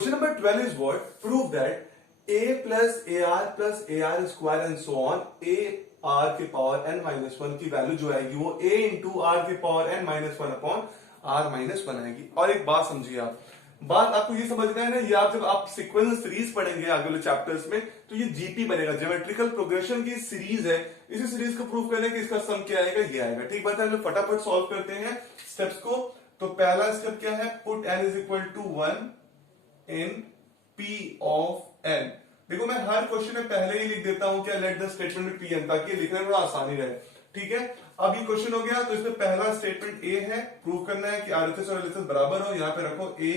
Question number 12 is what? Prove that a plus ar square and so on a r के power n minus one की value जो आएगी वो a into r के power n minus one upon r minus one आएगी। और एक बात समझिए, आप बात आपको ये समझना है ना, ये आप जब आप सीक्वेंस सीरीज पढ़ेंगे आगे वाले चैप्टर्स में तो ये जीपी बनेगा, ज्योमेट्रिकल प्रोग्रेशन की सीरीज है। इसी सीरीज को प्रूव करने के इसका सम क्या आएगा, ये आएगा। ठीक बात है, हम लोग फटाफट सॉल्व करते हैं स्टेप्स को। तो पहला स्टेप क्या है, put n is equal to 1 in P of n। देखो मैं हर क्वेश्चन में पहले ही लिख देता हूं क्या, लेट द स्टेटमेंट में Pn, ताकि लिखने में थोड़ा आसानी रहे। ठीक है, अब ये क्वेश्चन हो गया तो इसमें पहला स्टेटमेंट A है, प्रूव करना है कि RHS और LHS बराबर हो। यहां पे रखो A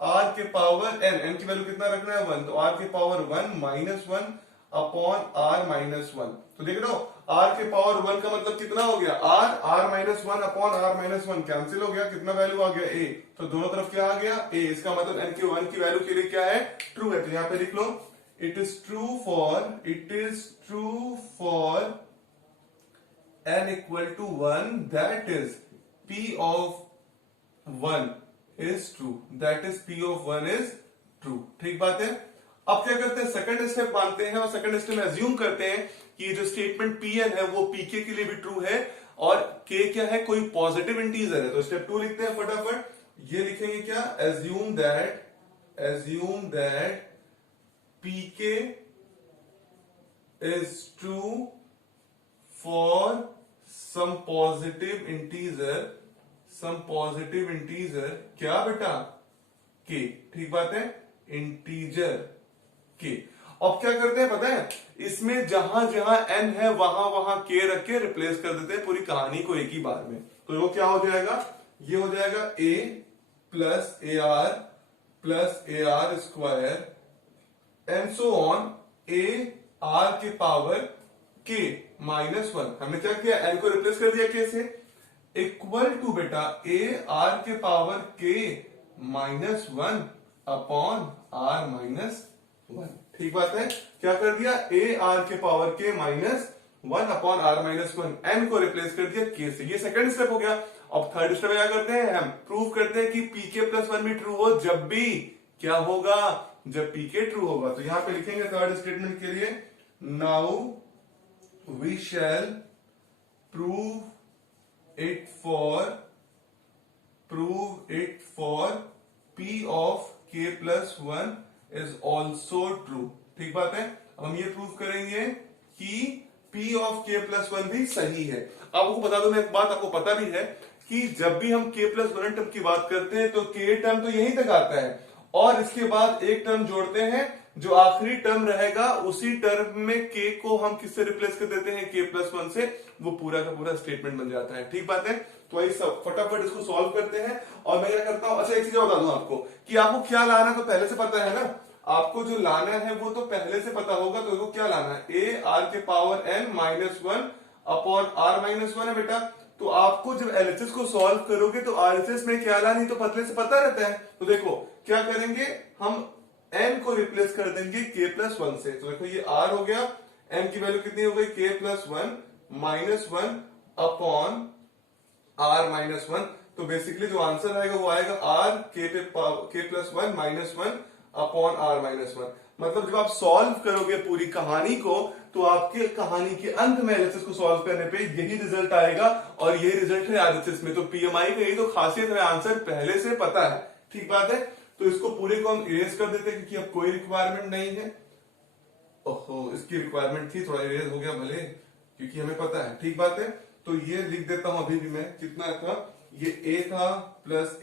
r के पावर n की वैल्यू कितना रखना है 1, तो r के power 1 minus 1 upon r minus 1। तो देख रहे हो r के पावर 1 का मतलब कितना हो गया, r minus 1 upon r minus 1 cancel हो गया, कितना वैल्यू आ गया a, तो दोनों तरफ क्या आ गया a। इसका मतलब n के 1 की वैल्यू के लिए क्या है, ट्रू है। तो यहां पे लिख लो it is true for n equal to 1 that is p of 1 is true, that is p of 1 is true. ठीक बात है। अब क्या करते हैं, सेकंड स्टेप मानते हैं और सेकंड स्टेप में अज्यूम करते हैं कि जो स्टेटमेंट Pn है वो Pk के लिए भी ट्रू है और K क्या है, कोई पॉजिटिव इंटीजर है। तो स्टेप 2 लिखते हैं फटाफट, ये लिखेंगे क्या, assume that Pk is true for some positive integer क्या बेटा, K। ठीक बात है, इंटीजर K। अब क्या करते हैं पता है, इसमें जहां जहां n है वहां वहां K रख के रिप्लेस कर देते हैं पूरी कहानी को एक ही बार में। तो वो क्या हो जाएगा, ये हो जाएगा a plus AR square and so on a r के पावर K माइनस 1। हमने क्या किया, n को रिप्लेस कर दिया K से, इक्वल टू बेटा a r के power K minus 1 upon r minus 1। ठीक बात है, क्या कर दिया, a r के power k minus 1 upon r minus 1, n को रिप्लेस कर दिया k से। ये सेकंड स्टेप हो गया। अब थर्ड स्टेप क्या करते हैं, हम प्रूव करते हैं कि pk प्लस 1 भी ट्रू हो जब भी क्या होगा, जब pk ट्रू होगा। तो यहां पे लिखेंगे थर्ड स्टेटमेंट के लिए, now we shall prove it for p of k plus 1 is also true. ठीक बात है, अब हम ये प्रूव करेंगे कि p ऑफ k प्लस 1 भी सही है। आपको बता दो, मैं एक बात आपको पता भी है कि जब भी हम k प्लस 1 टर्म की बात करते हैं तो k टर्म तो यहीं तक आता है और इसके बाद एक टर्म जोड़ते हैं, जो आखिरी टर्म रहेगा उसी टर्म में k को हम किससे रिप्लेस कर देते हैं, k प्लस 1 से, वो पूरा का पूरा स्टेटमेंट बन जाता है। ठीक बात है, तो वही सब फटाफट इसको सॉल्व करते हैं। और मैं क्या करता हूं, अच्छा एक चीज बता दूं आपको कि आपको क्या लाना तो पहले से पता है ना, आपको जो लाना है वो तो पहले से पता होगा। तो इसको क्या लाना है, a r के power n minus 1 upon r minus 1 है बेटा। तो आपको जब LHS को सॉल्व करोगे तो RHS में क्या लानी तो पहले से पता रहता है। तो देखो क्या करेंगे, हम n को रिप्लेस कर देंगे k प्लस 1 से। तो देखो ये r हो गया, n की वैल्यू कितनी हो गई, k plus 1 minus 1 upon r minus 1। तो बेसिकली जो आंसर आएगा वो आएगा r k plus 1 minus 1 upon r minus 1। मतलब जब आप सॉल्व करोगे पूरी कहानी को तो आपके कहानी के अंत में LHS को सॉल्व करने पे यही रिजल्ट आएगा और यही रिजल्ट है RHS में। तो PMI का यही तो खासियत है, आंसर पहले से पता है। ठीक बात है, तो इसको पूरे को हम इरेज कर देते हैं क्योंकि अब कोई रिक्वायरमेंट नहीं है। ओहो, इसकी रिक्वायरमेंट थी, थोड़ा इरेज हो गया भले, क्योंकि हमें पता है। ठीक बात है, तो ये लिख देता हूं अभी भी मैं, कितना था ये a था plus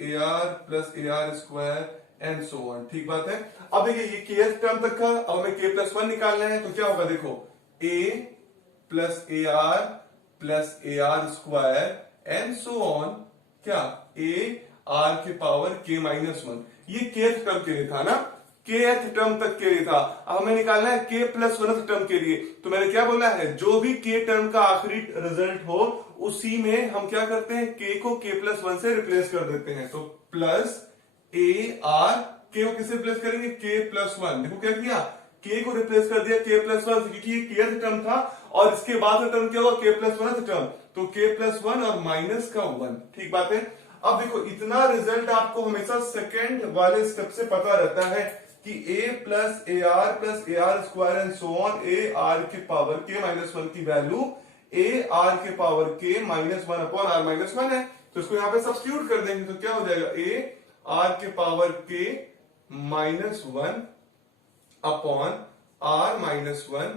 AR square and so on. ठीक बात है, अब देखिए ये kth टर्म तक का, अब हमें k प्लस 1 निकालना है। तो क्या होगा, देखो a plus AR square and so on, क्या a r के पावर k माइनस 1, ये kth टर्म के लिए था ना, kth टर्म तक के लिए था। अब हमें निकालना है k प्लस 1th टर्म के लिए। तो मैंने क्या बोला है, जो भी k टर्म का आखिरी रिजल्ट हो उसी में हम क्या करते हैं, k को k प्लस 1 से रिप्लेस कर देते हैं। तो प्लस AR, k को किससे रिप्लेस करेंगे, k प्लस 1। देखो क्या किया, k को रिप्लेस कर दिया k प्लस 1 क्योंकि ये kth टर्म था और इसके बाद का टर्म क्या होगा, k प्लस 1th टर्म। तो k प्लस 1 और माइनस का 1। ठीक बात है, अब देखो इतना रिजल्ट आपको हमेशा सेकंड वाले स्टेप से पता रहता है कि a plus a r square and so on a r के पावर के माइनस वन की वैल्यू ए आर के power k minus one upon r minus one है। तो इसको यहां पे सब्स्टिट्यूट कर देंगे तो क्या हो जाएगा ए आर के power k minus one upon r minus one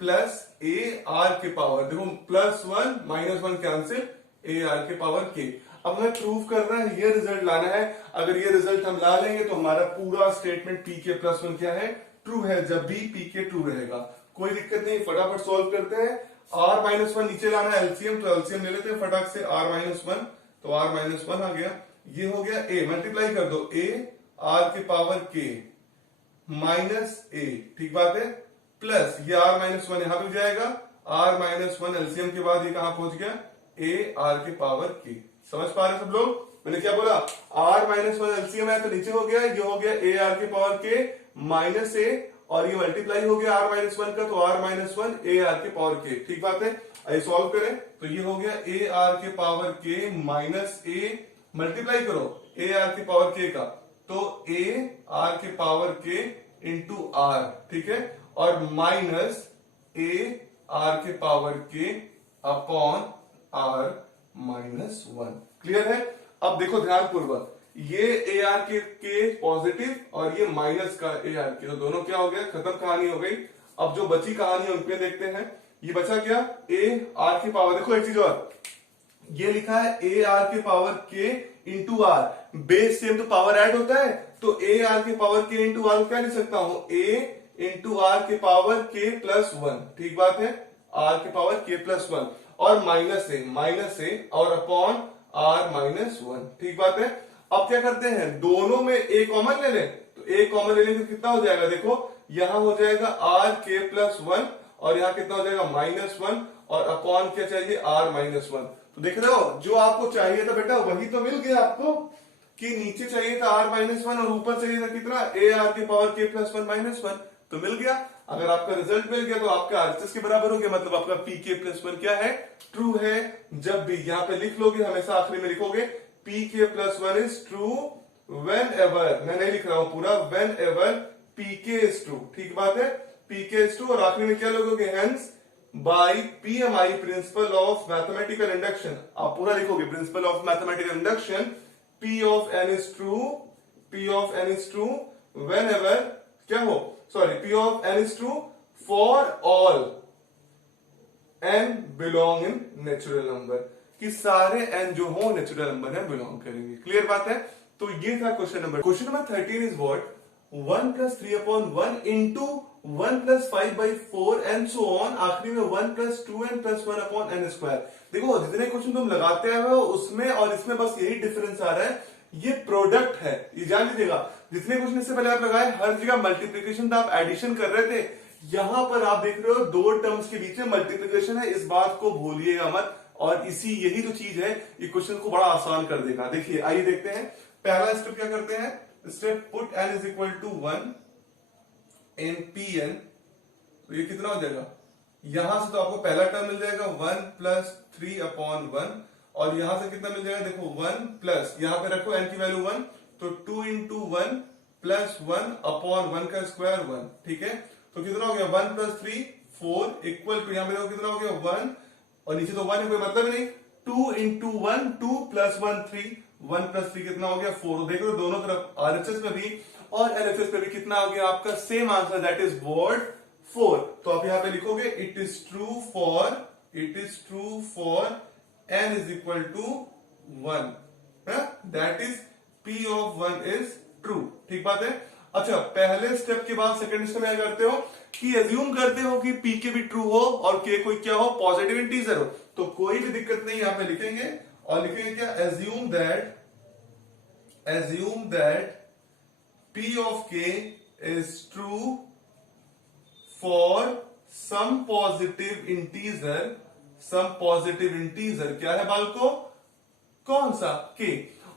plus a r के पावर, देखो plus one minus one cancel, a r के पावर के। अब हमें प्रूव करना है, ये रिजल्ट लाना है। अगर ये रिजल्ट हम ला लेंगे तो हमारा पूरा स्टेटमेंट पी के प्लस वन क्या है, ट्रू है। जब भी पी के ट्रू रहेगा कोई दिक्कत नहीं, फटाफट सॉल्व करते हैं। आर माइनस वन नीचे लाना है एलसीएम, तो एलसीएम ले लेते हैं फटाक से। आर माइनस वन, तो आर माइनस वन आ गया, ये हो गया ए, मल्टीप्लाई कर दो ए आर के पावर के माइनस ए, ठीक बात है, प्लस ये आर माइनस वन यहां पे जाएगा, आर माइनस वन एलसीएम के बाद ये कहां पहुंच गया, ए आर के पावर के। समझ पा रहे सब लोग? मैंने क्या बोला, आर माइनस वन एलसीएम है तो नीचे हो गया, ये हो गया ए आर के पावर के माइनस ए, और ये मल्टीप्लाई हो गया आर माइनस वन का, तो r minus one a r के पावर के, ठीक बात है। आइए सॉल्व करें, तो ये हो गया ए आर के power k minus a, multiply करो ए आर के पावर के का, तो ए आर के पावर के इंटू आर, ठीक है, और माइनस ए आर के power k upon r minus one. Clear है? अब देखो ध्यान पूर्वक, ये ए आर के पॉजिटिव और ये माइनस का ए आर के, तो दोनों क्या हो गया, खत्म कहानी हो गई। अब जो बची कहानी है उनपे देखते हैं। ये बचा क्या, ए आर की पावर, देखो एक चीज और, ये लिखा है ए आर के power k into are, base same तो पावर ऐड होता है, तो ए आर के पावर के इंटू आर क्या लिख सकता हूं, ए इंटू आर के पावर के प्लस वन, ठीक बात है, आर के पावर के प्लस वन, और माइनस ए और अपॉन आर माइनस वन, ठीक बात है। अब क्या करते हैं, दोनों में ए कॉमन ले लें, तो ए कॉमन ले लें तो कितना हो जाएगा, देखो यहां हो जाएगा आर के प्लस वन, और यहां कितना हो जाएगा माइनस वन, और अपॉन क्या चाहिए, आर माइनस वन। तो देख रहे हो, जो आपको चाहिए था बेटा वही तो मिल गया आपको, कि नीचे चाहिए था आर माइनस वन और ऊपर चाहिए था कितना, ए आर के पावर के प्लस वन माइनस वन, तो मिल गया। अगर आपका रिजल्ट मिल गया तो आपका आरएचएस के बराबर हो गया, मतलब आपका पी के प्लस वन क्या है, ट्रू है। जब भी यहां पे लिख लोगे, हमेशा आखिरी में लिखोगे पी के plus one is true when ever, मैं नहीं लिख रहा हूं पूरा, वेन एवर पी के इज ट्रू, ठीक बात है, पी के इज ट्रू, और आखिरी में क्या लिखोगे, hence by PMI principle of mathematical induction, आप पूरा लिखोगे principle of mathematical induction, P of N is true, P of N is true whenever क्या हो, sorry, P of N is true for all N belong in natural number, कि सारे N जो हो natural number में belong करेंगे। Clear बात है? तो ये था question number 13 is what, 1 plus 3 upon 1 into 1 plus 5 by 4 and so on, आखिरी में 1 plus 2 N plus 1 upon N square. देखो जितने क्वेश्चन तुम लगाते आए हो उसमें और इसमें बस यही डिफरेंस आ रहा है, ये प्रोडक्ट है, ये जान लीजिएगा। जितने क्वेश्चन इससे पहले आप लगाए हर जगह मल्टीप्लीकेशन था, आप एडिशन कर रहे थे, यहां पर आप देख रहे हो दो टर्म्स के बीच में मल्टीप्लीकेशन है, इस बात को भूलिएगा मत, और इसी यही जो चीज है ये क्वेश्चन को बड़ा आसान कर देगा। देखिए आइए देखते हैं, पहला स्टेप क्या करते हैं, step put N is equal to 1 in P N, तो ये कितना हो जाएगा, यहां से तो आपको पहला टर्म मिल जाएगा 1 प्लस 3 अपॉन 1, और यहां से कितना मिल जाएगा, देखो 1 प्लस, यहां पे रखो एन की वैल्यू 1, तो 2 इंटू 1 प्लस 1 अपॉन 1 का स्क्वायर 1, ठीक है, तो कितना हो गया 1 प्लस 3 4 इक्वल टू, यहां पे देखो कितना हो गया 1, और नीचे तो 1 है कोई मतलब नहीं, 2 इंटू 1 2 प्लस 1 3, 1 प्लस 3 कितना हो गया 4। देखो दोनों तरफ आरएचएस में भी और एलएचएस में भी कितना हो गया आपका same answer, that is what 4। तो आप यहां पे लिखोगे it is true for n is equal to 1, that is p of 1 is true, ठीक बात है। अच्छा, पहले स्टेप के बाद सेकंड स्टेप में क्या करते हो कि एज्यूम करते हो कि p के भी ट्रू हो और k कोई क्या हो, पॉजिटिव इंटीजर हो, तो कोई भी दिक्कत नहीं, यहां पे लिखेंगे और लिखेंगे क्या, assume that p of k is true for some positive integer, क्या है बालको, कौन सा, k।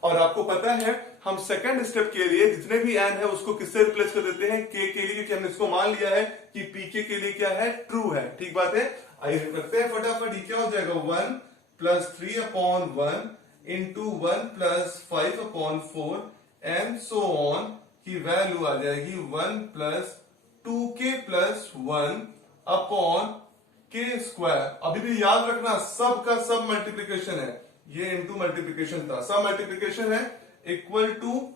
और आपको पता है हम सेकंड स्टेप के लिए जितने भी n है उसको किससे रिप्लेस कर देते हैं, k के लिए, क्योंकि हमने इसको मान लिया है कि pk के लिए क्या है, ट्रू है, ठीक बात है। आइए करते हैं फटाफट, ये क्या हो जाएगा 1 plus 3 upon 1 into 1+5/4 and so on की वैल्यू आ जाएगी 1+2k+1 अपॉन के स्क्वायर। अभी भी याद रखना सब का सब मल्टीप्लीकेशन है, ये इंटू मल्टीप्लीकेशन था, सब मल्टीप्लीकेशन है, इक्वल टू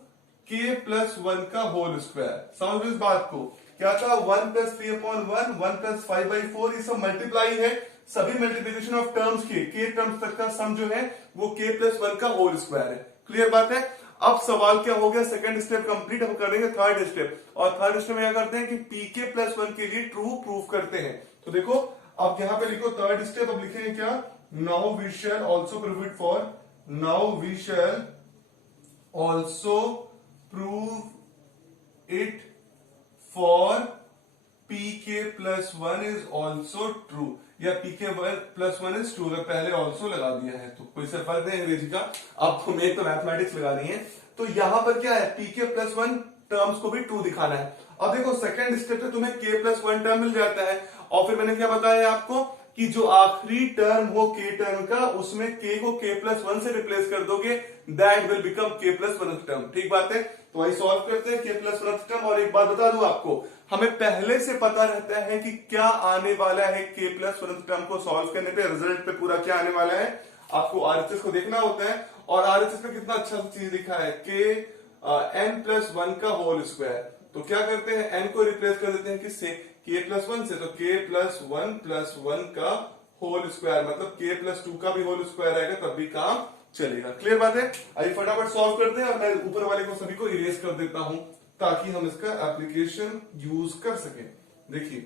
k+1 का होल स्क्वायर। समझ इस बात को, क्या था 1+3/1 1+5/4 ये सब मल्टीप्लाई है, सभी मल्टीप्लीकेशन ऑफ टर्म्स के k टर्म्स तक का सम जो है वो k+1 का होल स्क्वायर है। क्लियर बात है। अब सवाल क्या हो गया, सेकंड स्टेप कंप्लीट हम करेंगे थर्ड स्टेप, और थर्ड स्टेप में क्या करते हैं कि pk+1 के लिए ट्रू प्रूफ करते हैं। तो देखो अब यहां पे लिखो थर्ड स्टेप, अब लिखेंगे क्या, now we shall also prove it for, now we shall also prove it for pk+1 is also true, या pk+1 इज ट्रू, अगर पहले ऑल्सो लगा दिया है तो कोई से फर्क नहीं अंग्रेजी का, आपको मेरे तो मैथमेटिक्स लगानी है। तो यहां पर क्या है, pk+1 टर्म्स को भी ट्रू दिखाना है। अब देखो सेकंड स्टेप पे तुम्हें k+1 टर्म मिल जाता है, और फिर मैंने क्या बताया आपको कि जो आखिरी टर्म हो k टर्म का, उसमें k को k+1 से रिप्लेस कर दोगे, that will become k+1 term. ठीक बात है। तो वही सॉल्व करते हैं k+1 टर्म। और एक बात बता दूं आपको, हमें पहले से पता रहता है कि क्या आने वाला है k+1 टर्म को सॉल्व करने पे, रिजल्ट पे पूरा क्या आने वाला है, आपको आरएचएस को देखना होता है। और आरएचएस में कितना अच्छा चीज लिखा है, n+1 का होल स्क्वायर। तो क्या करते हैं, n को रिप्लेस कर देते हैं किससे, k+1 से, तो k+1+1 का होल स्क्वायर, मतलब k+2 का भी होल स्क्वायर आएगा, तब भी काम चलेगा। क्लियर बात है। अभी फटाफट सॉल्व करते हैं, और मैं ऊपर वाले को सभी को इरेज कर देता हूं ताकि हम इसका एप्लीकेशन यूज कर सकें। देखिए,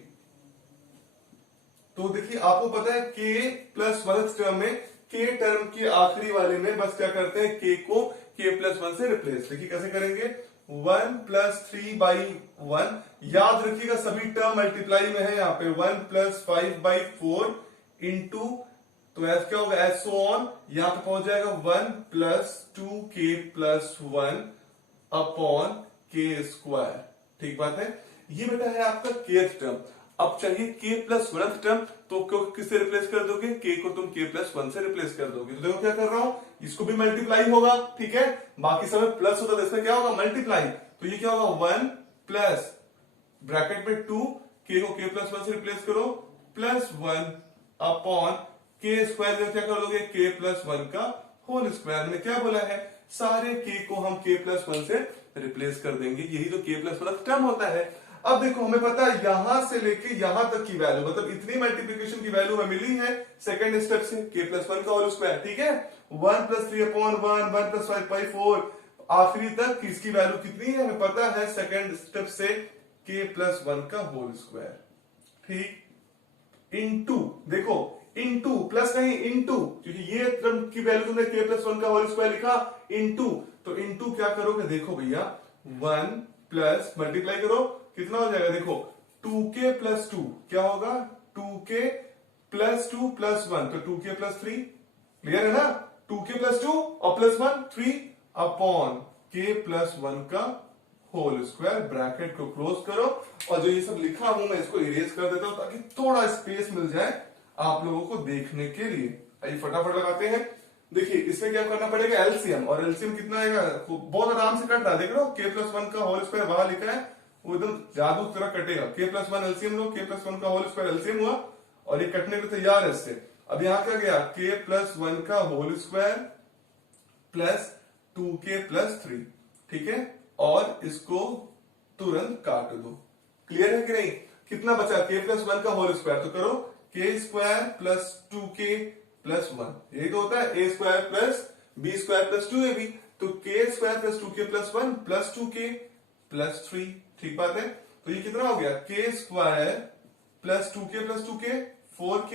तो देखिए आपको पता है k+1 टर्म में, k टर्म के आखिरी वाले में बस क्या करते हैं, k को k+1 से रिप्लेस। देखिए कैसे करेंगे, 1+3/1, याद रखिएगा सभी टर्म मल्टीप्लाई में है, यहाँ पे 1+5/4 इंटू, तो ऐसा क्या होगा, एज सो ऑन, यहां पे पहुंच जाएगा 1+2k+1 अपॉन के स्क्वायर। ठीक बात है। ये बेटा है आपका kth टर्म। अब चाहिए k+1 टर्म, तो किससे रिप्लेस कर दोगे, k को तुम k+1 से रिप्लेस कर दोगे। तो देखो क्या कर रहा हूं, इसको भी मल्टीप्लाई होगा, ठीक है, बाकी समय प्लस होता है, इसमें क्या होगा, मल्टीप्लाई। तो ये क्या होगा, 1 प्लस ब्रैकेट में 2, k को k+1 से रिप्लेस करो, +1 अपॉन के स्क्वायर में क्या कर दोगे, k+1 का होल स्क्वायर। में क्या बोला है, सारे k को हम k+1 से रिप्लेस कर देंगे, यही तो k+1 टर्म होता है। अब देखो हमें पता है यहां से लेके यहां तक की वैल्यू, मतलब इतनी मल्टीप्लीकेशन की वैल्यू हमें मिली है सेकंड स्टेप से, k+1 का होल स्क्वायर। ठीक है, 1+3/1 1+5/4 आखिरी तक इसकी वैल्यू कितनी है हमें पता है सेकंड स्टेप से, k+1 का होल स्क्वायर। ठीक, इंटू, देखो इंटू, प्लस नहीं इंटू, क्योंकि ये टर्म की वैल्यू तुमने k+1 का होल स्क्वायर लिखा, इंटू, तो इंटू क्या करोगे, देखो भैया 1 प्लस मल्टीप्लाई करो, कितना हो जाएगा, देखो 2k+2 क्या होगा, 2k+2 +1, तो 2k+3, क्लियर है ना, 2k+2 और +1 3 अपॉन k+1 का होल स्क्वायर, ब्रैकेट को क्लोज करो। और जो ये सब लिखा हूं मैं इसको इरेज कर देता हूं ताकि थोड़ा स्पेस मिल जाए आप लोगों को देखने के लिए। आइए फटाफट लगाते हैं। देखिए इसमें क्या करना पड़ेगा, एलसीएम, और एलसीएम कितना आएगा, बहुत आराम से कट रहा है, देख रहे हो k+1 का होल स्क्वायर वहां लिखा है, वो एकदम जादू की तरह कटेगा। k+1 एलसीएम लो, k+1 का होल स्क्वायर एलसीएम हुआ, और ये कटने को तैयार है इससे। अब यहां क्या गया, k+1 का होल स्क्वायर प्लस 2k+3, ठीक है, और इसको तुरंत काट दो। क्लियर है कि नहीं, कितना बचा, k+1 का होल स्क्वायर, तो करो k² प्लस 2k+1, यही तो होता है, a² plus b² plus 2ab, तो k² plus 2k+1 plus 2k+3। ठीक बात है। तो ये कितना हो गया, k² plus 2k plus 2k 4k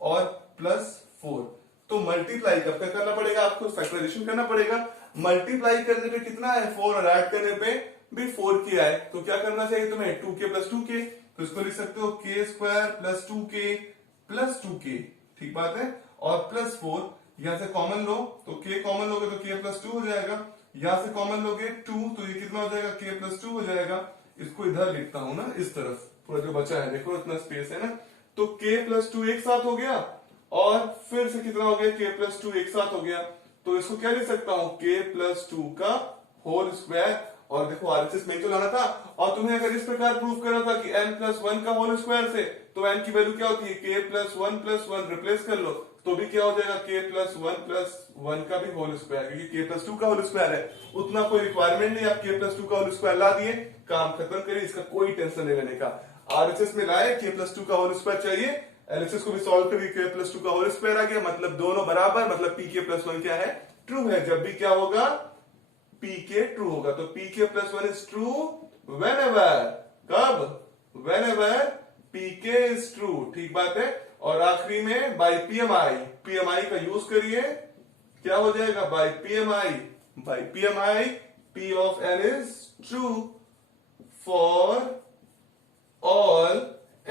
और प्लस 4। तो मल्टीप्लाई कब तक करना पड़ेगा, आपको फैक्टराइजेशन करना पड़ेगा। मल्टीप्लाई करने पे कितना है 4, और ऐड करने पे भी 4k आए, तो क्या करना चाहिए तुम्हें, 2k प्लस 2k, तो इसको लिख सकते हो k² plus 2k plus 2k। ठीक बात है, और प्लस 4, यहां से कॉमन लो, तो k कॉमन लोगे तो k प्लस 2 हो जाएगा, यहां से कॉमन लोगे 2, तो ये कितना हो जाएगा, k प्लस 2 हो जाएगा। इसको इधर लिखता हूं ना, इस तरफ पूरा जो बचा है, देखो इतना स्पेस है ना, तो k प्लस 2 एक साथ हो गया, और फिर से कितना हो गया, k प्लस 2 एक साथ हो गया, तो इसको क्या लिख सकता हूं, k प्लस 2 का होल स्क्वायर। और देखो आरएचएस में तो लाना था, और तुम्हें अगर इस प्रकार प्रूव करना था कि n प्लस 1 का होल स्क्वायर से, तो n की वैल्यू क्या होती है, k प्लस 1 रिप्लेस कर लो तो भी क्या हो जाएगा, k प्लस 1 का भी होल स्क्वायर, क्योंकि k प्लस 2 का होल स्क्वायर है। उतना कोई रिक्वायरमेंट नहीं, आप k प्लस 2 का होल स्क्वायर ला दिए, काम खत्म करिए, इसका कोई टेंशन नहीं लेने का। आरएचएस में लाए k प्लस 2 का होल स्क्वायर चाहिए, एलएचएस को भी सॉल्व करिए, k प्लस 2 का होल स्क्वायर आ गया, मतलब दोनों बराबर, मतलब pk प्लस 1 क्या है, ट्रू है। जब भी क्या होगा, pk ट्रू होगा, तो pk plus 1 is true whenever, कब, व्हेनेवर pk इज ट्रू, ठीक बात है। और आखिरी में बाय pmi, pmi का यूज करिए, क्या हो जाएगा, by pmi p of n is true for all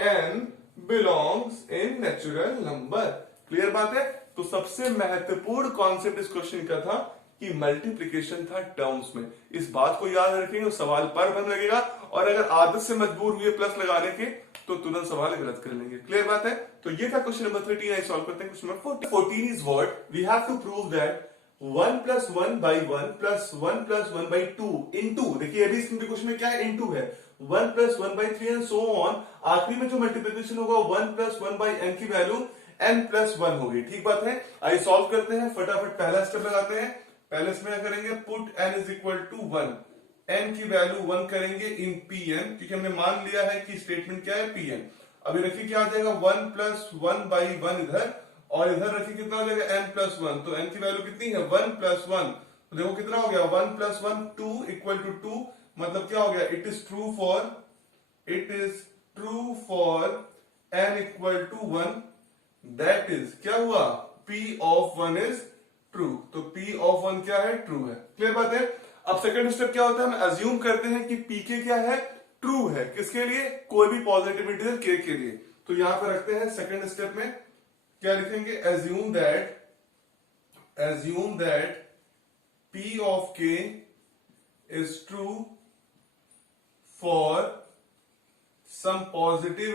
n belongs in natural number. Clear बात है। तो सबसे महत्वपूर्ण कॉन्सेप्ट इस क्वेश्चन का था कि मल्टीप्लिकेशन था टर्म्स में। इस बात को याद रखेंगे, सवाल पर बन लगेगा, और अगर आदत से मजबूर हुए प्लस लगाने के तो तुरंत सवाल गलत कर लेंगे। क्लियर बात है। तो ये था क्वेश्चन नंबर 13। सॉल्व करते हैं question number 14 is what we have to prove that 1 plus 1 by 1 plus 1 plus 1 by 2 into, देखिए अभी इसमें क्वेश्चन में क्या है, इनटू है, 1 plus 1 by 3 and so on. आखिरी में जो मल्टीप्लिकेशन होगा 1 प्लस 1 बाई n की वैल्यू n प्लस 1 होगी। ठीक बात है। आइए सॉल्व करते हैं, फटाफट पहला स्टेप लगाते हैं। पहले इसमें क्या करेंगे, put n is equal to 1, n की वैल्यू 1 करेंगे इन pn, क्योंकि हमने मान लिया है कि स्टेटमेंट क्या है, pn। अभी रखिए क्या आ जाएगा, 1 प्लस 1 बाई 1 इधर, और इधर रखिए कितना हो जाएगा, n प्लस 1। तो n की वैल्यू कितनी है, 1 प्लस 1, तो देखो कितना हो गया, 1 प्लस 1 2 इक्वल टू 2, मतलब क्या हो गया, it is true for n equal to 1, that is क्या हुआ, p ऑफ 1 इज ट्रू। तो p ऑफ 1 क्या है, ट्रू है। क्लियर बात है। अब सेकंड स्टेप क्या होता है, हम अज्यूम करते हैं कि pk क्या है, ट्रू है। किसके लिए, कोई भी पॉजिटिव इंटीजर k के लिए। तो यहां पर रखते हैं सेकंड स्टेप में क्या लिखेंगे, assume that p of k is true for some positive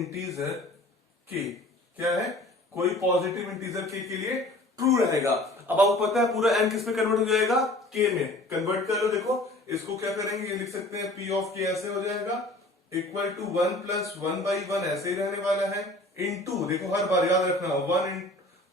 integer k। क्या है, कोई पॉजिटिव इंटीजर k के लिए ट्रू रहेगा। अब आपको पता है पूरा n किस में कन्वर्ट हो जाएगा, k में कन्वर्ट कर लो। देखो इसको क्या करेंगे, ये लिख सकते हैं p ऑफ k ऐसे हो जाएगा, इक्वल टू 1 प्लस 1 बाई 1 ऐसे ही रहने वाला है, इनटू, देखो हर बार याद रखना 1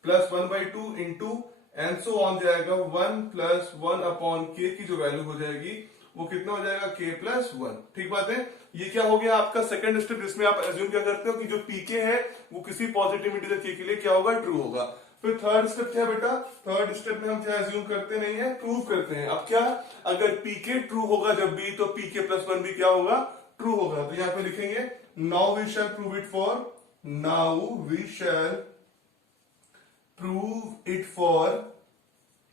plus 1 by 2 into and so on जाएगा 1 प्लस 1 अपॉन k की जो वैल्यू हो जाएगी वो कितना हो जाएगा, k प्लस 1। ठीक बात है। ये क्या हो गया आपका सेकंड स्टेप, जिसमें आप एज्यूम क्या करते हो कि जो pk है वो किसी पॉजिटिव इंटीजर k के लिए क्या होगा, ट्रू होगा। फिर थर्ड स्टेप क्या बेटा, थर्ड स्टेप में हम क्या एज्यूम करते नहीं है, प्रूव करते हैं। अब क्या, अगर pk ट्रू होगा जब भी, तो pk प्लस 1 भी क्या होगा, ट्रू होगा। तो यहां पे लिखेंगे now we shall prove it for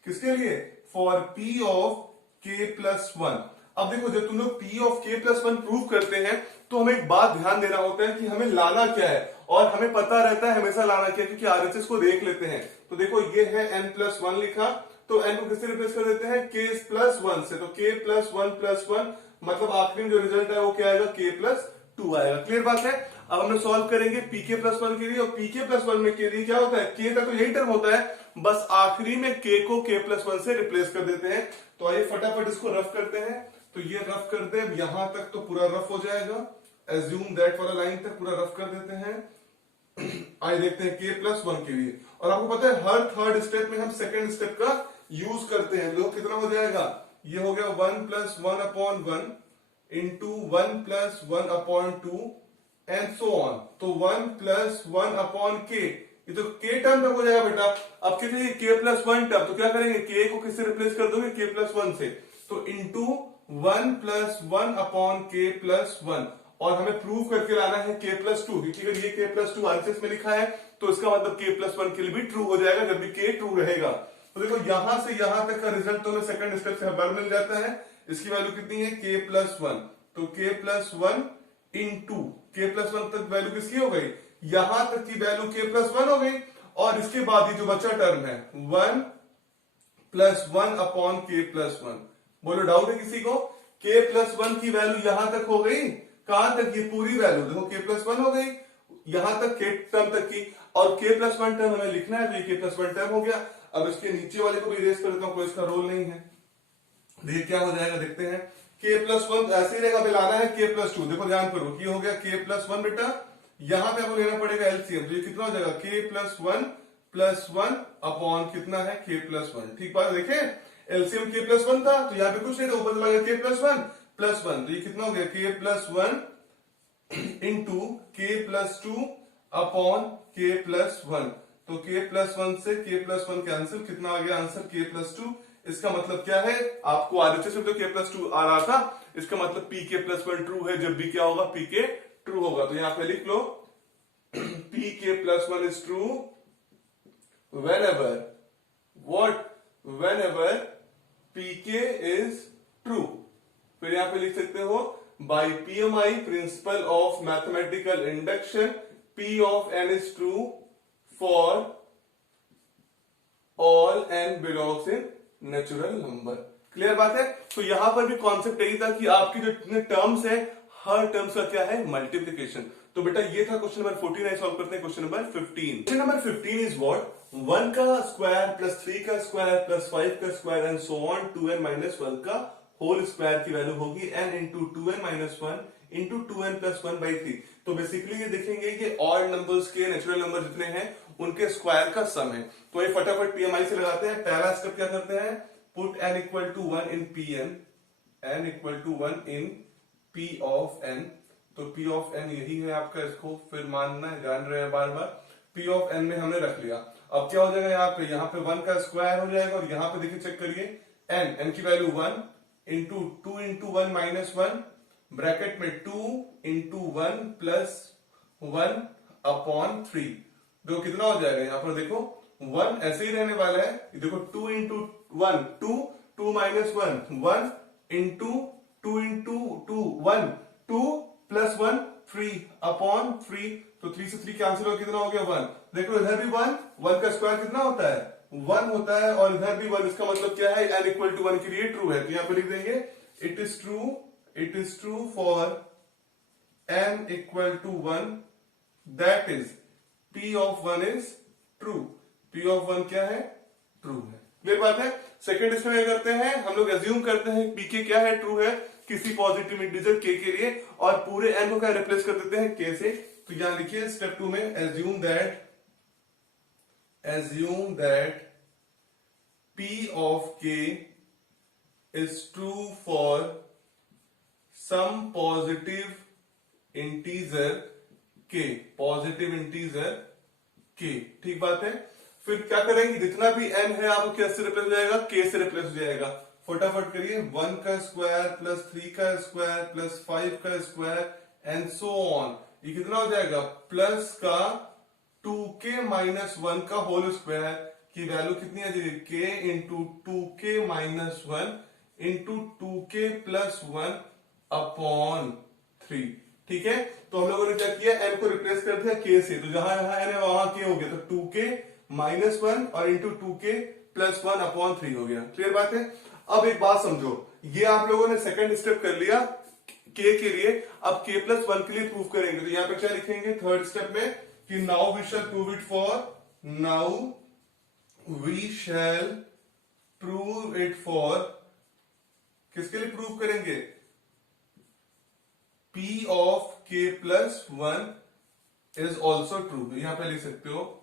किसके लिए, for p of k plus 1। अब देखो जब तुम लोग p of k plus 1 prove करते हैं तो हमें एक बात ध्यान देना होता है कि हमें लाना क्या है, और हमें पता रहता है हमेशा लाना क्या है, क्योंकि आरएचएस को देख लेते हैं। तो देखो ये है n प्लस 1 लिखा, तो n को किससे रिप्लेस कर देते हैं, k प्लस 1 से। तो k प्लस 1 मतलब आखिरी में जो रिजल्ट है वो क्या आएगा, k प्लस 2 आएगा। क्लियर बात है। अब हम लोग सॉल्व करेंगे pk प्लस 1 के लिए, और pk प्लस 1 में के लिए क्या होता है, k का तो यही टर्म होता है, बस आखिरी में k को k प्लस 1 से रिप्लेस कर देते हैं। तो आइए फटाफट इसको रफ करते हैं। तो ये रफ कर दे, यहां तक तो पूरा रफ हो जाएगा, एज्यूम दैट वाला लाइन तक पूरा रफ कर देते हैं। आइए देखते हैं k प्लस 1 के लिए। और आपको पता है हर थर्ड स्टेप में हम सेकेंड स्टेप का यूज करते हैं। लोग कितना हो जाएगा, ये हो गया 1 plus 1 upon 1 into 1 plus 1 upon 2 and so on. तो 1 प्लस 1 अपॉन k, ये तो k टर्म तक हो जाएगा बेटा। अब कितनी k प्लस 1 टर्म, तो क्या करेंगे, k को किससे रिप्लेस कर दोगे, k प्लस 1 से। तो into 1 plus 1 upon k plus 1, और हमें प्रूव करके लाना है k प्लस 2, क्योंकि अगर ये k प्लस 2 आंसर्स में लिखा है तो इसका मतलब k प्लस 1 के लिए भी ट्रू हो जाएगा जब भी k ट्रू रहेगा। तो देखो यहां से यहां तक का रिजल्ट तो हमें सेकंड स्टेप से हर मिल जाता है। इसकी वैल्यू कितनी है, k प्लस 1, तो k plus 1 into k plus 1 तक वैल्यू किसकी हो गई, यहां तक की वैल्यू k प्लस 1 हो गई। और इसके बाद ये जो बचा टर्म है 1 प्लस 1 अपॉन k प्लस 1। बोलो डाउट है किसी को, k प्लस 1 की वैल्यू यहां तक हो गई, कहां तक, ये पूरी वैल्यू देखो k प्लस 1 हो गई, यहां तक के टर्म तक की, और के प्लस वन टर्म हमें लिखना है, तो ये के प्लस वन टर्म हो गया। अब इसके नीचे वाले को भी इरेज कर देता हूं, कोई इसका रोल नहीं है। देखिए क्या हो जाएगा, देखते हैं। के प्लस वन ऐसे ही रहेगा, लाना है के प्लस टू। देखो ध्यान करो, ये हो गया के प्लस वन बेटा, यहां पे आपको लेना पड़ेगा एलसीएम, तो ये कितना हो जाएगा के प्लस वन अपॉन कितना है के प्लस वन। ठीक बात, देखे एलसीएम के प्लस वन था, तो यहाँ पे कुछ नहीं था, ऊपर चला गया के प्लस वन, तो ये कितना हो गया के प्लस वन इंटू के प्लस टू अपॉन के प्लस वन। तो के प्लस वन से के प्लस वन कैंसिल, कितना आ गया आंसर के प्लस टू। इसका मतलब क्या है, आपको आरएचएस में तो के प्लस टू आ रहा था, इसका मतलब पी के प्लस वन ट्रू है, जब भी क्या होगा पी के ट्रू होगा। तो यहां पे लिख लो पी के plus one is true whenever what whenever pk is true। फिर यहां पे लिख सकते हो by PMI principal of mathematical induction P of n is true for all n belongs in natural number. Clear बात है। तो यहां पर भी कॉन्सेप्ट यही था कि आपकी जो जितने टर्म्स है, हर टर्म्स का क्या है मल्टीप्लीकेशन। तो बेटा ये था क्वेश्चन नंबर 14। सॉल्व करते हैं question number 15। Question number 15 is what 1 का स्क्वायर प्लस 3 का स्क्वायर प्लस 5 का square and so on 2n minus 1 का होल स्क्वायर की वैल्यू होगी n into 2n minus 1 into 2n plus 1 by 3। तो बेसिकली ये देखेंगे कि ऑड नंबर्स के नेचुरल नंबर जितने हैं उनके स्क्वायर का सम है। तो ये फटाफट पीएमआई से लगाते हैं। पहला स्टेप क्या करते हैं, put n equal to 1 in pn, n equal to 1 in p of n। तो p ऑफ n यही है आपका, इसको फिर मानना है, जान रहे हैं बार बार। p ऑफ n में हमने रख लिया। अब क्या हो जाएगा यहाँ पे 1 का स्क्वायर हो जाएगा, और यहाँ पे देखिए चेक करिए n की value 1 into 2 into 1 minus 1 bracket में 2 इंटू 1 प्लस 1 अपॉन 3, जो कितना हो जाएगा यहाँ पर देखो 1 ऐसे ही रहने वाला है। देखो 2 into 1 2 minus 1 1 into 2 into 2 1 2 plus 1 3 upon 3। तो 3 से 3 कैंसिल हो, कितना हो गया 1। देखो इधर भी 1 का स्क्वायर कितना होता है 1 होता है, और इधर भी 1। इसका मतलब क्या है n इक्वल टू 1 के लिए ट्रू है। तो यहाँ पे लिख देंगे it is true for n equal to 1 that is p of 1 is true. p of 1 क्या है ट्रू है। क्लियर बात है। सेकेंड स्टेप क्या करते हैं, हम लोग एज्यूम करते हैं pk क्या है ट्रू है किसी पॉजिटिव इंटीजर k के लिए, और पूरे n को क्या रिप्लेस कर देते हैं k से। तो यहां लिखिए स्टेप 2 में assume that p of k is true for some positive integer k, positive integer k। ठीक बात है। फिर क्या करेंगे, जितना भी n है आपको क्या से रिप्लेस हो जाएगा k से रिप्लेस हो जाएगा। फटाफट करिए 1 का स्क्वायर प्लस 3 का स्क्वायर प्लस 5 का स्क्वायर एंड सो ऑन, ये कितना हो जाएगा प्लस का 2k माइनस 1 का होल स्क्वायर की वैल्यू कितनी आ जाएगी k into 2k minus 1 into 2k plus 1 upon 3। ठीक है। तो हम लोगों ने क्या किया, n को रिप्लेस कर दिया k से, तो जहां यहां n है वहां k हो गया, तो 2k माइनस 1 और इंटू 2k प्लस 1 अपॉन 3 हो गया। क्लियर बात है। अब एक बात समझो, ये आप लोगों ने सेकंड स्टेप कर लिया k के लिए, अब k प्लस 1 के लिए प्रूव करेंगे। तो यहाँ पे क्या लिखेंगे थर्ड स्टेप में कि now we shall prove it for किसके लिए प्रूव करेंगे, p of k plus 1 is also true. यहां पे लिख सकते हो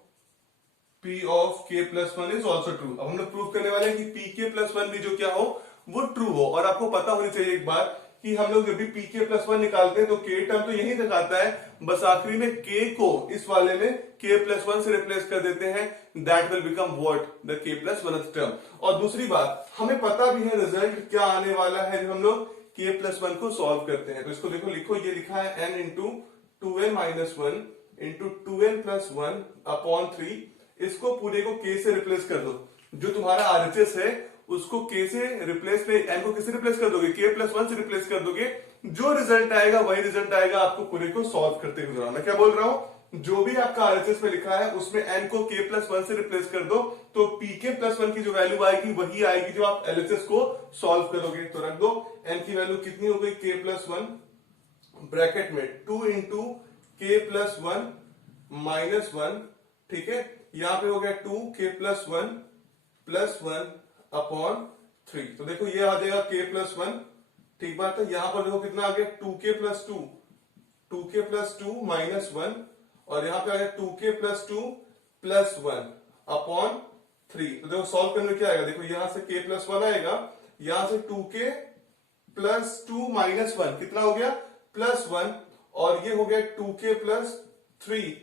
p of k plus 1 is also true. अब हम लोग प्रूव करने वाले हैं कि pk प्लस 1 भी जो क्या हो वो ट्रू हो। और आपको पता होनी चाहिए एक बात कि हम लोग जब भी pk प्लस 1 निकालते हैं तो k टर्म तो यही दिखाता है, बस आखिरी में k को इस वाले में k प्लस 1 से रिप्लेस कर देते हैं, that will become what the k plus 1th term. और दूसरी बात हमें पता भी है रिजल्ट क्या आने वाला है जब हम लोग k प्लस 1 को सॉल्व करते हैं। तो इसको देखो, लिखो ये लिखा है n into 2n minus 1 into 2n plus 1 upon 3। इसको पूरे को k से रिप्लेस कर दो, जो तुम्हारा आरएचएस है उसको k से रिप्लेस में n को किससे रिप्लेस कर दोगे, k प्लस 1 से रिप्लेस कर दोगे। जो रिजल्ट आएगा वही रिजल्ट आएगा आपको पूरे को सॉल्व करते हुए दौरान। मैं क्या बोल रहा हूं, जो भी आपका आरएचएस में लिखा है उसमें n को k प्लस 1 से रिप्लेस कर दो, तो pk प्लस 1 की जो वैल्यू आएगी वही आएगी जो आप एलएचएस को सॉल्व करोगे। तो रख दो n की वैल्यू कितनी हो गई k प्लस 1 ब्रैकेट में 2 इंटू k प्लस 1 -1, ठीक है। यहां पे हो गया 2k+1 अपॉन 3। तो देखो ये आ जाएगा k+1, ठीक बात है। यहां पर देखो कितना आ गया 2k+2 -1, और यहां पे आ गया 2k+2 +1 अपॉन 3। तो देखो सॉल्व करने में क्या आएगा, देखो यहां से k+1 आएगा, यहां से 2k+2 -1 कितना हो गया +1, और ये हो गया 2k+3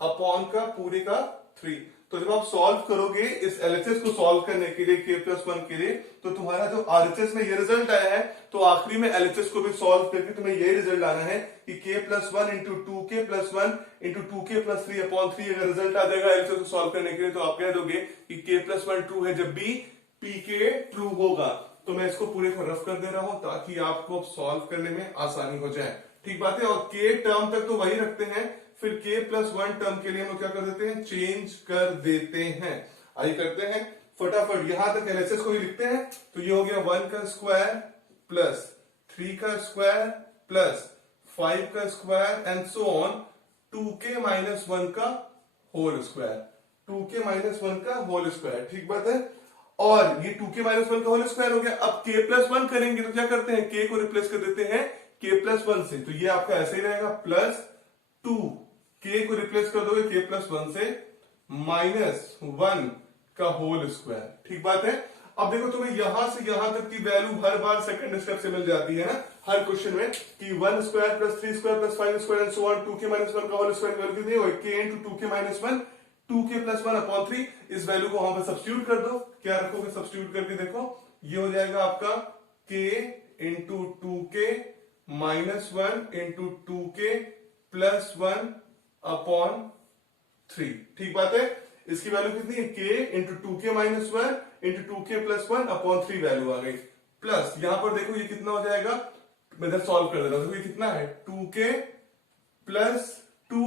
अपॉन का पूरे का 3। तो जब आप सॉल्व करोगे इस एलएचएस को सॉल्व करने के लिए k+1 के लिए, तो तुम्हारा जो आरएचएस में ये रिजल्ट आया है, तो आखिरी में एलएचएस को भी सॉल्व करके तुम्हें ये रिजल्ट आना है कि k+1 into 2k+1 into 2k+3 upon 3 अगर रिजल्ट आ जाएगा एलएचएस को सॉल्व करने के लिए, तो आप कह दोगे कि k+1 ट्रू है जब भी pk ट्रू होगा। तो मैं इसको पूरे को रफ कर दे रहा हूं ताकि आपको सॉल्व करने में आसानी हो जाए, ठीक बात है। और k टर्म तक तो वही रखते हैं, फिर k+1 टर्म के लिए हम क्या कर देते हैं, चेंज कर देते हैं। आइए करते हैं फटाफट, यहां तक एलएचएस को ही लिखते हैं। तो ये हो गया 1 का स्क्वायर प्लस 3 का स्क्वायर प्लस 5 का square and so on 2k-1 का होल स्क्वायर, 2k-1 का होल स्क्वायर, ठीक बात है। और ये 2k-1 का होल स्क्वायर हो गया। अब k+1 करेंगे तो क्या करते हैं, k को रिप्लेस कर देते हैं k+1 से, तो ये आपका ऐसे ही रहेगा +2, k को रिप्लेस कर दोगे k+1 से, -1 का होल स्क्वायर, ठीक बात है। अब देखो तुम्हें यहां से यहां तक की वैल्यू हर बार सेकंड स्टेप से मिल जाती है ना, हर क्वेश्चन में, कि 1 square plus 3 square plus 5 square and so on 2k-1 का होल स्क्वायर की वैल्यू कितनी होगी, k into 2k-1 2k+1 upon 3। इस वैल्यू को वहां पर सब्स्टिट्यूट कर दो। क्या रखोगे सब्स्टिट्यूट करके, देखो ये हो जाएगा आपका k into 2k-1 into 2k+1 upon 3, ठीक बात है। इसकी वैल्यू कितनी है, k into 2k-1 into 2k+1 upon 3 value आ गई। प्लस यहां पर देखो ये कितना हो जाएगा, मैं इधर सॉल्व कर देता हूं। देखो ये कितना है 2k+2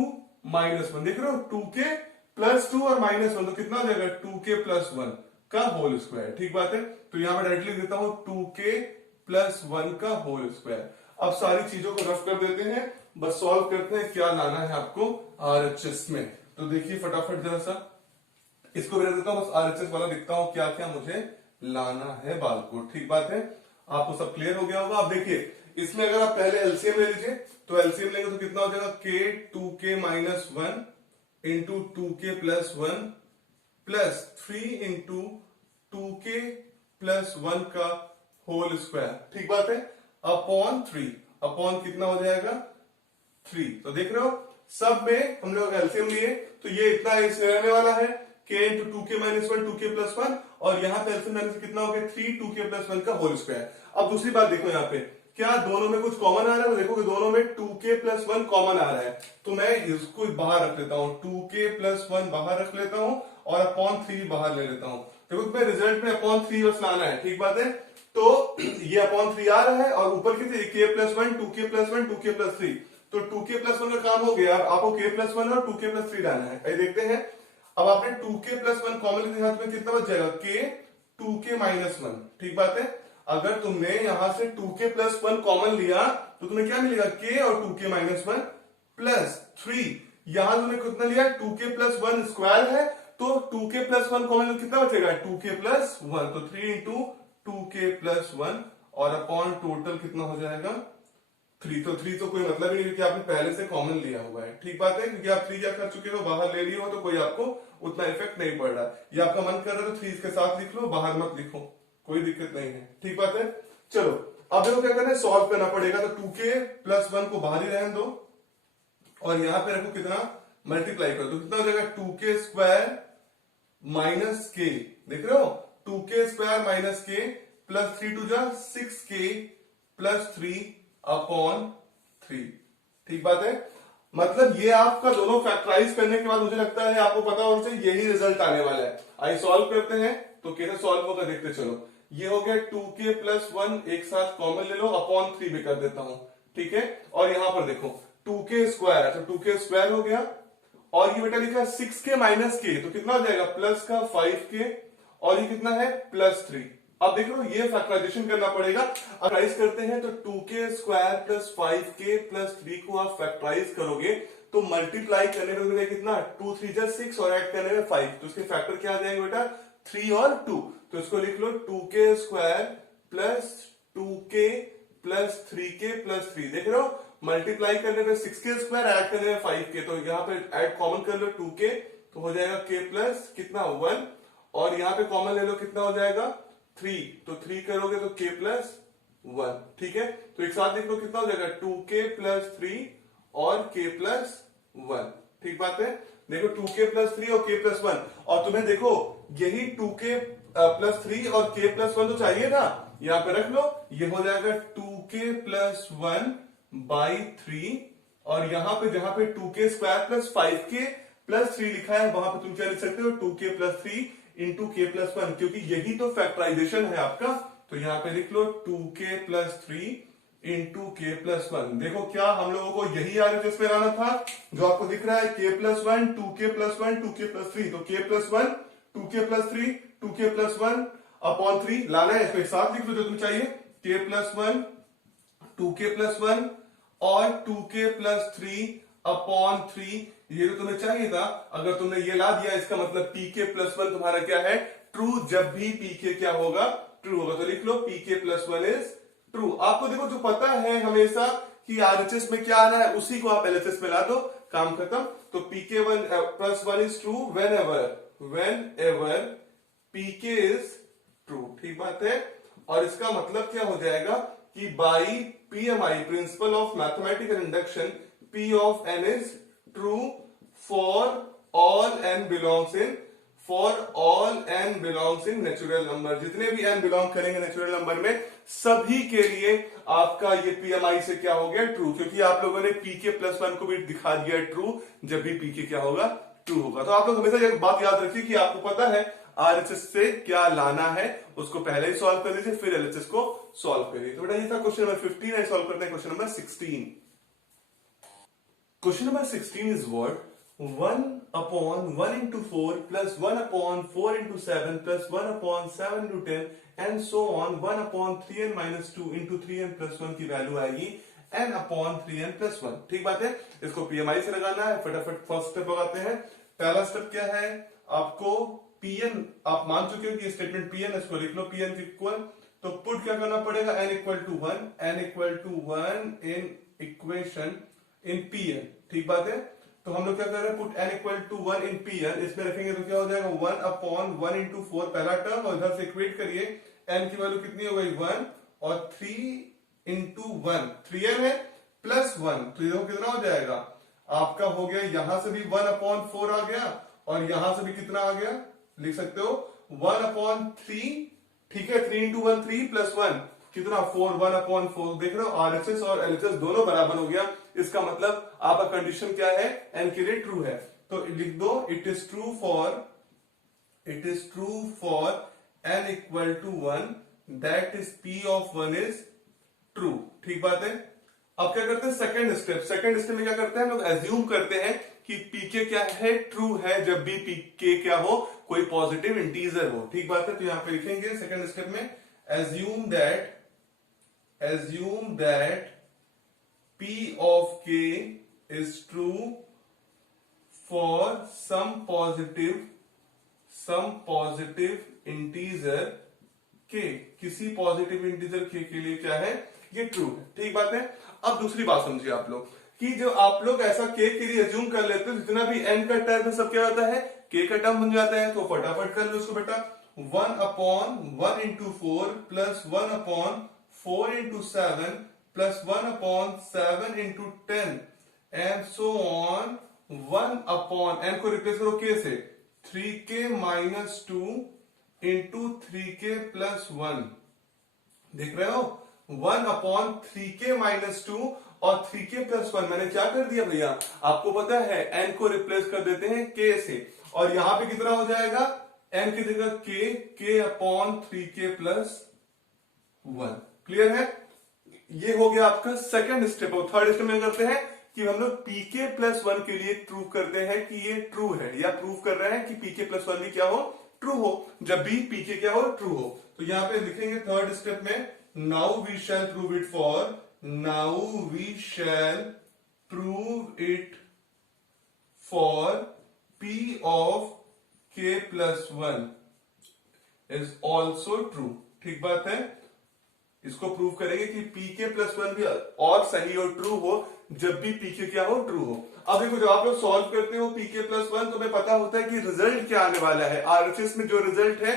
-1, देख रहे हो 2k+2 और -1, तो कितना हो जाएगा 2k+1 का होल स्क्वायर, ठीक बात है। तो यहां मैं डायरेक्टली देता हूं 2k+1 का होल स्क्वायर। अब सारी चीजों को रफ कर देते हैं, बस सॉल्व करते हैं क्या लाना है आपको आरएचएस में। तो देखिए फटाफट जरा सा इसको भी रख देता हूं, बस आरएचएस वाला लिखता हूं क्या क्या मुझे लाना है बालकोड, ठीक बात है। आपको सब क्लियर हो गया होगा। अब देखिए इसमें अगर आप पहले एलसीएम ले लीजिए, तो एलसीएम लेंगे तो कितना हो जाएगा k 2k-1 into 2k+1 plus 3 into 2k+1 का होल स्क्वायर, ठीक बात है, अपॉन 3, अपॉन कितना हो जाएगा 3। तो देख रहे हो सब में हम लोग एलसीएम लिए, तो ये इतना इसमें रहने वाला है k इंटू 2k-1 2k+1, और यहां पे एलसीएम लेने से कितना हो गया 3 2k+1 का होल स्क्वायर। अब दूसरी बात देखो यहाँ पे क्या दोनों में कुछ कॉमन आ रहा है, देखो कि दोनों में 2k+1 कॉमन आ रहा है, तो मैं इसको बाहर रख लेता हूं, 2k+1 बाहर रख लेता हूं और अपॉन 3 बाहर ले लेता हूं। देखो मैं रिजल्ट में अपॉन 3 बस लाना है, ठीक बात है। तो ये अपॉन 3 आ रहा है और ऊपर कितने k+1 2k+1 2k+3, तो 2k+1 का काम हो गया। आपको k+1 और 2k+3 लाना है, आइए देखते हैं। अब आपने 2k+1 कॉमन के साथ में कितना बच जाएगा k 2k-1, ठीक बात है। अगर तुमने यहां से 2k+1 कॉमन लिया तो तुम्हें क्या मिलेगा k और 2k-1 प्लस 3, यहां तुमने कितना लिया 2k+1 स्क्वायर है, तो 2k+1 कॉमन कितना बचेगा 2k+1, तो 3 इंटू 2k+1 और अपॉन टोटल कितना हो जाएगा 3। तो 3 तो कोई मतलब ही नहीं क्योंकि आपने पहले से कॉमन लिया हुआ है, ठीक बात है, क्योंकि आप 3 क्या कर चुके हो बाहर ले लिए हो, तो कोई आपको उतना इफेक्ट नहीं पड़ रहा। ये आपका मन कर रहा है तो 3 इसके साथ लिख लो, बाहर मत लिखो, कोई दिक्कत नहीं है, ठीक बात है। चलो अब देखो क्या करना है, सॉल्व करना पड़ेगा। तो 2k+1 को बाहर ही रहने दो और यहां पे रखो कितना मल्टीप्लाई कर दो, कितना हो जाएगा 2k² माइनस k, देख रहे हो 2k² - k प्लस 3 2 जा 6k प्लस 3 अपॉन 3, ठीक बात है। मतलब ये आपका दोनों फैक्टराइज करने के बाद मुझे लगता है आपको पता होना चाहिए यही रिजल्ट आने वाला है। आइए सॉल्व करते हैं, तो कैसे सॉल्व होगा देखते चलो। ये हो गया 2k+1 एक साथ कॉमन ले लो, अपॉन 3 भी कर देता हूं, ठीक है। और यहां पर देखो 2k², अच्छा 2k² हो गया, और ये बेटा लिखा 6k - k, तो कितना हो जाएगा प्लस का 5k, और ये कितना है प्लस 3। अब देखो ये फैक्टराइजेशन करना पड़ेगा। फैक्टराइज करते हैं तो 2k² प्लस 5k प्लस 3 को आप फैक्टराइज करोगे तो मल्टीप्लाई करने में मिलेगा कितना 2 3 जा 6 और ऐड करने में 5, तो इसके फैक्टर क्या आ जाएंगे बेटा 3 और 2, तो इसको लिख लो 2k square plus 2k plus 3k plus 3। देख रहे हो मल्टीप्लाई करने पे 6k स्क्वायर, ऐड करने में 5k, तो यहाँ पे ऐड कॉमन कर लो 2k, तो हो जाएगा k प्लस कितना 1, और यहाँ पे कॉमन ले लो कितना हो जाएगा 3, तो 3 करोगे तो k प्लस 1। ठीक है, तो एक साथ लिख लो कितना हो जाएगा 2k प्लस 3 और k प्लस 1। ठीक बात है, देखो 2k प्लस 3 और k प्लस 1, और तुम्हें देखो यही 2k प्लस 3 और k प्लस 1 तो चाहिए ना, यहां पे रख लो, ये हो जाएगा 2k प्लस 1 बाई 3, और यहां पे जहां पे 2k square plus 5k plus 3 लिखा है वहां पे तुम क्या लिख सकते हो 2k plus 3 into k plus 1, क्योंकि यही तो फैक्टराइजेशन है आपका, तो यहां पे लिख लो 2k plus 3 into k plus 1। देखो क्या हम लोगों को यही आरएचएस में लाना था, जो आपको दिख रहा है k plus 1 2k plus 1 2k plus 3, तो k plus 1 2k plus 3 2k plus 1 upon 3 लाना है, इसको एक साथ लिख लो जो तुम्हें चाहिए k प्लस 1 2k प्लस 1 और 2k प्लस 3 अपॉन 3, ये तो तुम्हें चाहिए था। अगर तुमने ये ला दिया इसका मतलब pk प्लस 1 तुम्हारा क्या है ट्रू, जब भी pk क्या होगा ट्रू होगा, तो लिख लो pk प्लस 1 इज ट्रू। आपको देखो जो पता है हमेशा कि आरएचएस में क्या आना है उसी को आप एलएचएस में ला दो, काम खत्म। तो pk1 plus 1 is true whenever pk is true. ठीक बात है, और इसका मतलब क्या हो जाएगा कि by PMI principal of mathematical induction P of n is true for all n belongs in natural number. जितने भी n बिलोंग करेंगे नेचुरल नंबर में सभी के लिए आपका ये PMI से क्या हो गया ट्रू, क्योंकि आप लोगों ने pk प्लस 1 को भी दिखा दिया ट्रू, जब भी pk क्या होगा ट्रू होगा। तो आप लोग हमेशा एक बात याद रखिए कि आपको पता है आरएचएस से क्या लाना है, उसको पहले ही सॉल्व कर लीजिए फिर एलएचएस को सॉल्व करिए। तो बेटा ये था क्वेश्चन नंबर 15, है सॉल्व करते हैं question number 16। Question number 16 is what 1 upon 1 into 4 plus 1 upon 4 into 7 plus 1 upon 7 into 10 and so on 1 upon 3n minus 2 into 3n plus 1 की वैल्यू आएगी n अपॉन 3n प्लस 1। ठीक बात है, इसको PMI से लगाना है, फटाफट फर्स्ट स्टेप लगाते हैं। पहला स्टेप क्या है, आपको pn आप मान चुके हो कि स्टेटमेंट pn, इसको लिख लो pn इक्वल, तो पुट क्या करना पड़ेगा n equal to 1 in equation in pn। ठीक बात है, तो हम लोग क्या कर रहे हैं put n equal to 1 in pn, इसमें रखेंगे तो क्या हो जाएगा 1 अपॉन 1 इंटू 4 पहला टर्म, और इधर से इक्वेट करिए n की वैल्यू कितनी हो गई 1 और 3 इंटू 1 3n है प्लस 1, तो ये कितना हो जाएगा आपका हो गया, यहां से भी 1 अपॉन 4 आ गया और यहां से भी कितना आ गया लिख सकते हो 1 अपॉन 3। ठीक है, 3 इंटू 1 3 प्लस 1 कितना 4 1 अपॉन 4। देख रहे हो आरएचएस और एलएचएस दोनों बराबर हो गया, इसका मतलब आपका कंडीशन क्या है एन के लिए ट्रू है, तो लिख दो it is true for n equal to 1 that is p of 1 is true. ठीक बात है, अब क्या करते हैं सेकंड स्टेप में क्या करते हैं हम लोग एज्यूम करते हैं कि pk क्या है ट्रू है, जब भी pk क्या हो कोई पॉजिटिव इंटीजर हो। ठीक बात है, तो यहां पे लिखेंगे सेकंड स्टेप में assume that p of k is true for some positive integer k, किसी पॉजिटिव इंटीजर k के लिए क्या है ये ट्रू है। ठीक बात है, अब दूसरी बात समझिए आप लोग कि जो आप लोग ऐसा k के लिए एज्यूम कर लेते हो जितना भी n का टर्म है सब क्या होता है k का टर्म बन जाता है, तो फटाफट कर लो उसको बेटा 1 upon 1 into 4 plus 1 upon 4 into 7 plus 1 upon 7 into 10 and so on 1 upon n को रिप्लेस करो k से 3k minus 2 into 3k plus 1। देख रहे हो 1 अपॉन 3k माइनस 2 और 3k प्लस 1। मैंने क्या कर दिया भैया, आपको पता है n को रिप्लेस कर देते हैं k से, और यहां पे कितना हो जाएगा n की जगह k upon 3k plus 1। Clear है, ये हो गया आपका सेकंड स्टेप। और थर्ड स्टेप में करते हैं कि हम लोग pk प्लस 1 के लिए प्रूव करते हैं कि ये ट्रू है, या प्रूव कर रहे हैं कि pk प्लस 1 भी क्या हो ट्रू हो, जब भी pk क्या हो ट्रू हो। तो यहां पे लिखेंगे थर्ड स्टेप में now we shall prove it for p of k plus one is also true. ठीक बात है, इसको प्रूव करेंगे कि पी के प्लस वन भी और सही और ट्रू हो जब भी पी के क्या हो, ट्रू हो। अब देखो जब आप लोग सॉल्व करते हो पी के प्लस वन, तो हमें पता होता है कि रिजल्ट क्या आने वाला है। आरएचएस में जो रिजल्ट है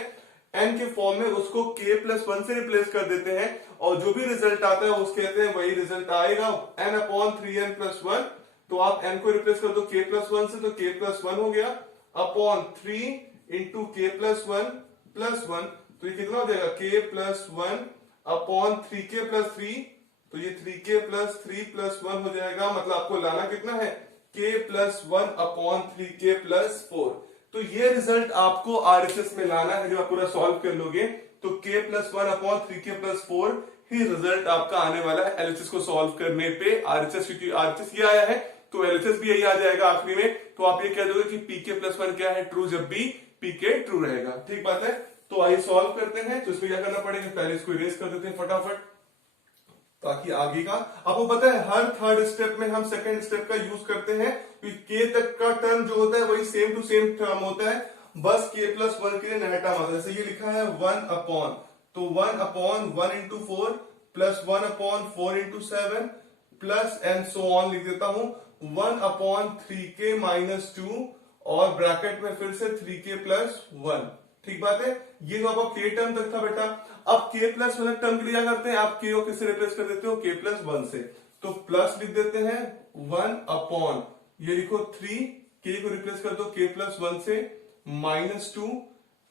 एन के फॉर्म में, उसको के प्लस वन से रिप्लेस कर देते हैं, और जो भी रिजल्ट आता है उसके कहते हैं वही रिजल्ट आएगा, N upon 3n plus one. तो आप एन को रिप्लेस कर दो के प्लस वन से, तो के प्लस वन हो गया अपॉन 3 इंटू के प्लस वन, तो ये कितना हो जाएगा के plus one upon 3k plus three, तो ये 3k plus three plus one हो जाएगा। मतलब आपको लाना कितना है, k plus one upon 3k plus four. तो ये रिजल्ट आपको आरएचएस में लाना है। जब आप पूरा सॉल्व कर लोगे तो k plus one upon 3k plus four ही रिजल्ट आपका आने वाला है एलएचएस को सॉल्व करने पे। आरएचएस, क्योंकि आरएचएस ये आया है तो एलएचएस भी यही आ जाएगा आखिरी में। तो आप ये कह दोगे कि pk प्लस वन क्या है, ट्रू, जब भी pk ट्रू रहेगा। ठीक बात है, तो आइए सॉल्व करते हैं। तो इसमें क्या करना पड़ेगा, पहले इसको इरेज कर देते हैं फटाफट, ताकि आगे का आपको पता है हर थर्ड स्टेप में हम सेकंड स्टेप का यूज करते हैं, क्योंकि के तक का टर्म जो होता है वही सेम टू सेम टर्म होता है, बस के प्लस वन के लिए नया टर्म आता है। जैसे ये लिखा है वन अपॉन, तो one upon one into four plus one upon four into seven plus and so on लिख देता हूं, one upon 3k minus two, और ब्रैकेट में फिर से 3k प्लस वन। ठीक बात है, ये तो आपका के टर्म तक था बेटा। अब के प्लस वन टर्म के लिए क्या करते हैं, आप के को किससे रिप्लेस कर देते हो, के प्लस वन से। तो प्लस लिख देते हैं वन अपॉन, ये लिखो 3, के को रिप्लेस कर दो के प्लस वन से, माइनस टू,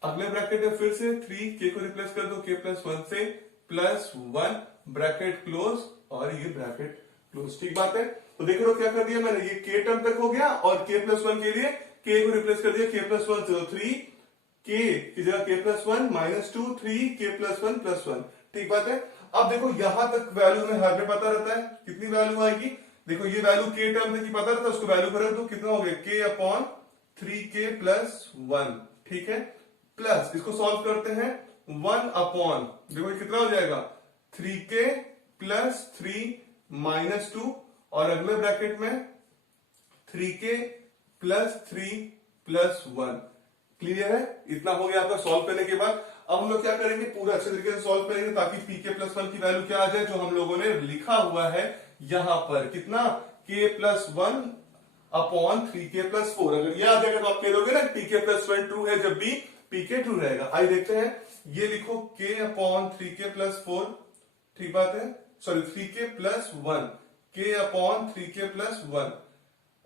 अगले ब्रैकेट में फिर से 3, के को रिप्लेस कर दो के प्लस वन से, प्लस वन, ब्रैकेट क्लोज, और ये ब्रैकेट क्लोज। ठीक बात है, तो देख रहे हो क्या कर दिया मैंने, ये के टर्म तक हो गया, और के प्लस वन के लिए के को रिप्लेस कर दिया के प्लस वन से, तो 3 के की जगह के प्लस वन माइनस टू, 3 के प्लस वन प्लस वन। ठीक बात है, अब देखो यहां तक वैल्यू में हर में पता रहता है कितनी वैल्यू आएगी। देखो ये वैल्यू के टर्म तक की पता रहता है, उसको वैल्यू कर दो, कितना हो गया के अपॉन 3k प्लस वन। ठीक है, प्लस इसको सॉल्व करते हैं, वन अपॉन, देखो ये कितना हो जाएगा 3k plus three minus two, और अगले ब्रैकेट में 3k plus three plus one. Clear है, इतना हो गया आपका सॉल्व करने के बाद। अब हम लोग क्या करेंगे, पूरा अच्छे तरीके से सॉल्व करेंगे, ताकि pk प्लस वन की वैल्यू क्या आ जाए, जो हम लोगों ने लिखा हुआ है यहां पर, कितना k plus one upon 3k plus four. अगर ये आ जाएगा तो आप कह दोगे ना pk प्लस वन ट्रू है जब भी pk ट्रू रहेगा। आइए देखते हैं, ये लिखो k upon 3k plus four. ठीक बात है, sorry 3k plus one, k upon 3k plus one,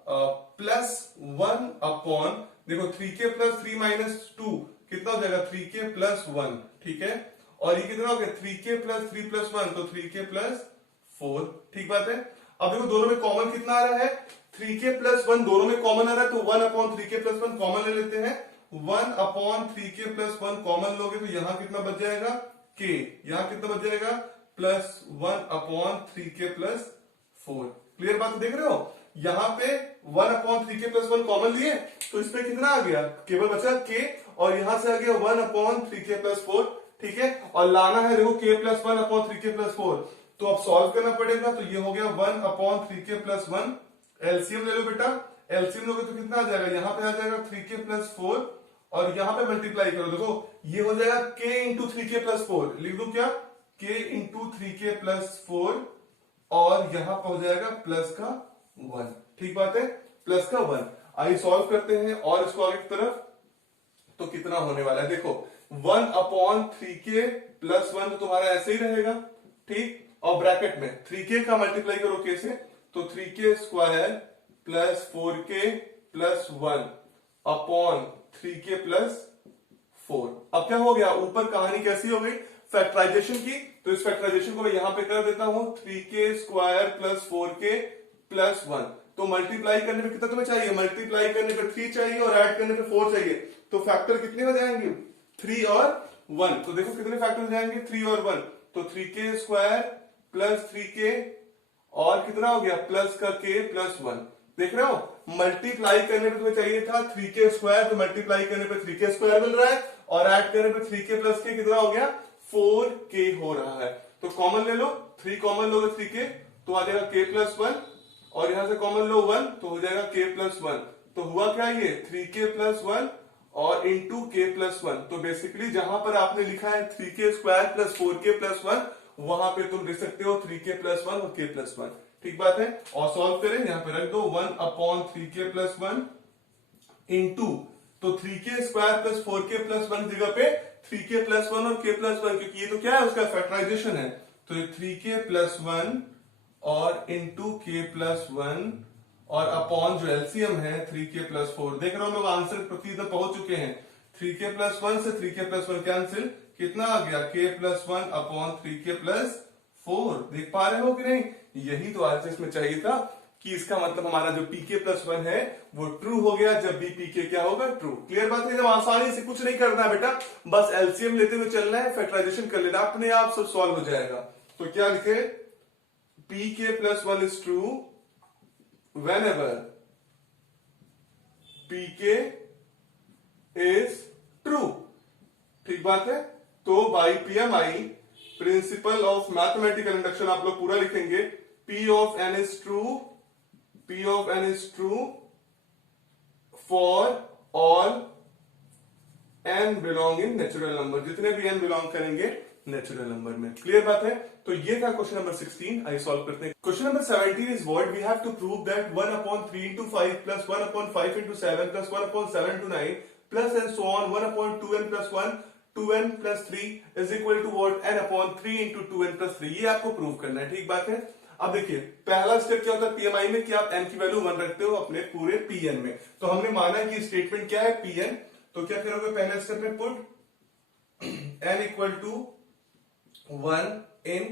plus one upon, देखो 3k plus three minus two कितना हो जाएगा 3k प्लस वन। ठीक है, और ये कितना हो गया 3k plus three plus one, तो 3k प्लस फोर। ठीक बात है, अब देखो दोनों में कॉमन कितना आ रहा है, 3k प्लस वन दोनों में कॉमन आ रहा है, तो one upon 3k plus one common ले लेते हैं, one upon 3k plus one common लोगे तो यहां कितना बच जाएगा k, यहां कितना बच जाएगा plus one upon 3k plus four. Clear बात देख रहे हो, यहां पे one upon 3k plus one common लिए, तो इसमें कितना आ गया, केवल बचा k, और यहां से आ गया one upon 3k plus four. ठीक है, और लाना है देखो k plus one upon 3k plus four, तो अब सॉल्व करना पड़ेगा। तो ये हो गया one upon 3k plus one, LCM ले लो बेटा, एलसीएम लोगे तो कितना आ जाएगा, यहां पे आ जाएगा 3k प्लस फोर, और यहां पे मल्टीप्लाई करो, देखो ये हो जाएगा k into 3k plus four, लिख दो क्या k into 3k plus four, और यहां पर हो जाएगा प्लस का वन। ठीक बात है, प्लस का वन। आइए सॉल्व करते हैं और इसको आगे की तरफ, तो कितना होने वाला है, देखो one upon 3k plus one तो तुम्हारा ऐसे ही रहेगा। ठीक, और ब्रैकेट में 3k का मल्टीप्लाई करो k से, तो 3k square plus 4k plus one upon 3k plus four. अब क्या हो गया, ऊपर कहानी कैसी हो गई, फैक्टराइजेशन की, तो इस फैक्टराइजेशन को मैं यहां पे कर देता हूं, 3k square plus 4k plus one. तो मल्टीप्लाई करने पे कितना तुम्हें चाहिए, मल्टीप्लाई करने पे 3 चाहिए और ऐड करने पे 4 चाहिए, तो फैक्टर कितने हो जाएंगे 3 और 1। तो देखो कितने फैक्टर हो जाएंगे 3 और 1, तो 3k स्क्वायर प्लस 3k, और कितना हो गया प्लस का k प्लस 1। देख रहे हो, मल्टीप्लाई करने पे तुम्हें चाहिए था 3k स्क्वायर, तो मल्टीप्लाई करने पे 3k स्क्वायर मिल रहा है, और ऐड करने पे 3k प्लस k कितना हो गया 4k हो रहा है। तो कॉमन ले लो, 3 कॉमन लोगे 3k तो आ जाएगा k प्लस वन, और यहां से कॉमन लो 1 तो हो जाएगा k प्लस वन। तो हुआ क्या ये 3k+1 और इंटू k+1। तो बेसिकली जहां पर आपने लिखा है 3k² + 4k+1 वहां पे तुम लिख सकते हो 3k+1 और k+1। ठीक बात है। और सॉल्व करें, यहां पे रख दो 1/3k+1 इंटू, तो 3k² + 4k+1 जगह पे 3k+1 और k+1, क्योंकि ये तो क्या है उसका फैक्टराइजेशन है। तो 3k+1 और इंटू k+1 और अपॉन जो एलसीएम है 3k+4। देख रहे हो लोग आंसर प्रति तक पहुंच चुके हैं। 3k+1 से 3k+1 कैंसिल, कितना आ गया k+1 अपॉन 3k+4। देख पा रहे हो कि नहीं? यही तो आरएचएस में चाहिए था कि इसका मतलब हमारा जो pk+1 है वो ट्रू हो गया जब भी pk क्या होगा, ट्रू। क्लियर बात है। जब आसानी से कुछ नहीं करना है बेटा, बस एलसीएम लेते हुए चलना है, फैक्टराइजेशन कर लेना, अपने आप सब सॉल्व हो जाएगा। तो क्या लिखे, pk+1 is true whenever pk is true। ठीक बात है। तो by PMI principle of mathematical induction आप लोग पूरा लिखेंगे, p of n is true, p of n is true for all n belong in natural number. जितने भी n बिलोंग करेंगे नेचुरल नंबर में। क्लियर बात है। तो ये था क्वेश्चन नंबर 16। आइए सॉल्व करते हैं। Question number 17 is what we have to prove that 1/3 into 5 plus 1/5 into 7 plus 1/7 into 9 plus and so on 1/2n plus 1 2n plus 3 is equal to what n/3 into 2n plus 3। ये आपको prove करना है। ठीक बात है। अब देखिए पहला स्टेप क्या होता है पीएमआई में कि आप n की वैल्यू 1 रखते हो अपने पूरे पीएन में। तो हमने माना कि स्टेटमेंट क्या है पीएन। तो क्या करोगे पहले स्टेप में put n equal to 1 in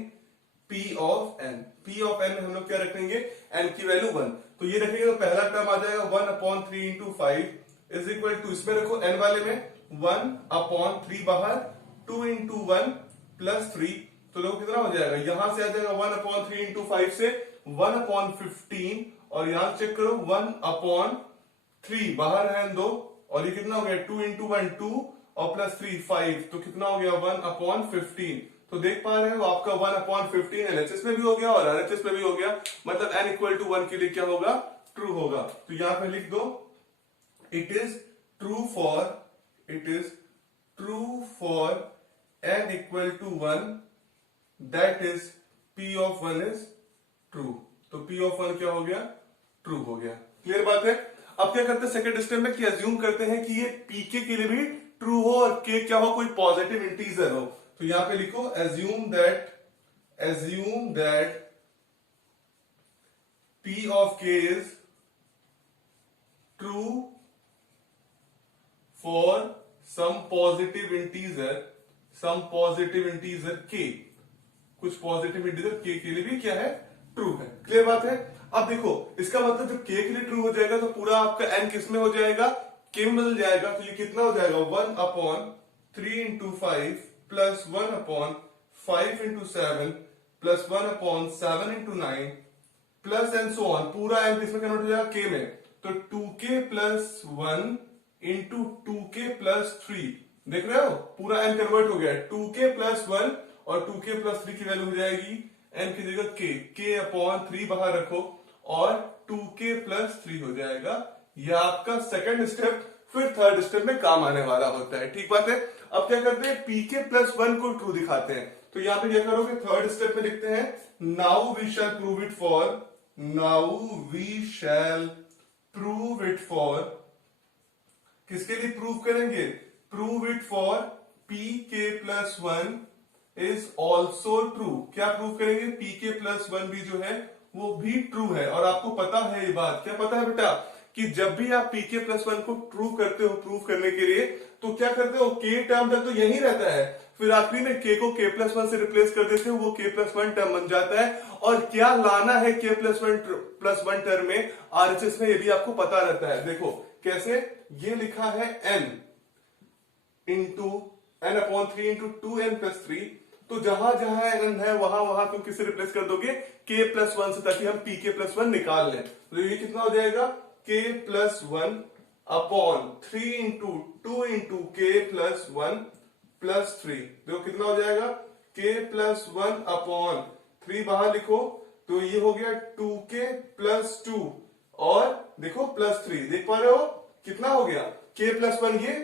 p of n। p of n में हम लोग क्या रखेंगे, n की वैल्यू 1। तो ये रखेंगे तो पहला टर्म आ जाएगा 1/3 into 5 इज इक्वल टू, इसमें रखो n वाले में 1/3 बाहर 2 into 1 प्लस 3। तो देखो कितना हो जाएगा, यहां से आ जाएगा 1/3 into 5 से 1/15 और यहां चेक करो 1/3 बाहर है 2 और ये कितना हो गया 2 into 1 2 और प्लस 3 5। तो कितना हो गया 1/15। तो देख पा रहे हो आपका 1/15 एलएचएस में भी हो गया और आरएचएस में भी हो गया। मतलब n इक्वल टू 1 के लिए क्या होगा, ट्रू होगा। तो यहां पे लिख दो it is true for n equal to 1 that is p of 1 is true. तो p ऑफ 1 क्या हो गया, ट्रू हो गया। क्लियर बात है। अब क्या करते हैं सेकंड स्टेप में कि अज्यूम करते हैं कि ये pk के लिए भी ट्रू हो और k क्या हो, कोई पॉजिटिव इंटीजर हो। तो यहां पे लिखो assume that p of k is true for some positive integer k। कुछ पॉजिटिव इंटीजर k के लिए भी क्या है, ट्रू है। क्लियर बात है। अब देखो इसका मतलब जब k के लिए ट्रू हो जाएगा तो पूरा आपका n किस में हो जाएगा, k में बदल जाएगा। तो ये कितना हो जाएगा 1/3 into 5 plus 1/5 into 7 plus 1/7 into 9 plus and so on. पूरा n किसमें कन्वर्ट हो जाएगा, k में। तो 2k plus 1 into 2k plus 3। देख रहे हो पूरा n कन्वर्ट हो गया। 2k plus 1 और 2k plus 3 की वैल्यू हो जाएगी n की जगह k/3 बाहर रखो और 2k plus 3 हो जाएगा। यह आपका सेकंड स्टेप फिर थर्ड स्टेप में काम आने वाला होता है। ठीक बात है। अब क्या करते हैं pk+1 को ट्रू दिखाते हैं। तो यहां पे क्या करोगे, थर्ड स्टेप में लिखते हैं now we shall prove it for किसके लिए प्रूव करेंगे, prove it for pk+1 is also true. क्या प्रूव करेंगे, pk+1 भी जो है वो भी ट्रू है। और आपको पता है ये बात, क्या पता है बेटा, कि जब भी आप pk+1 को ट्रू करते हो प्रूव करने के लिए तो क्या करते हो, k टर्म तक तो यही रहता है, फिर आखिरी में k को k+1 से रिप्लेस कर देते हो, वो k+1 टर्म बन जाता है। और क्या लाना है k+1 टर्म में आरएचएस में, ये भी आपको पता रहता है। देखो कैसे, ये लिखा है n into n/3 into 2n plus 3। तो जहां जहां n है वहां वहां तुम किससे रिप्लेस कर दोगे, k+1 से, ताकि हम pk+1 निकाल लें। तो ये कितना हो जाएगा k+1 upon 3 into 2 into k+1 plus 3। देखो कितना हो जाएगा k+1 अपॉन 3 बाहर लिखो तो ये हो गया 2k plus 2 और देखो +3, देख पा रहे हो कितना हो गया, k प्लस 1, ये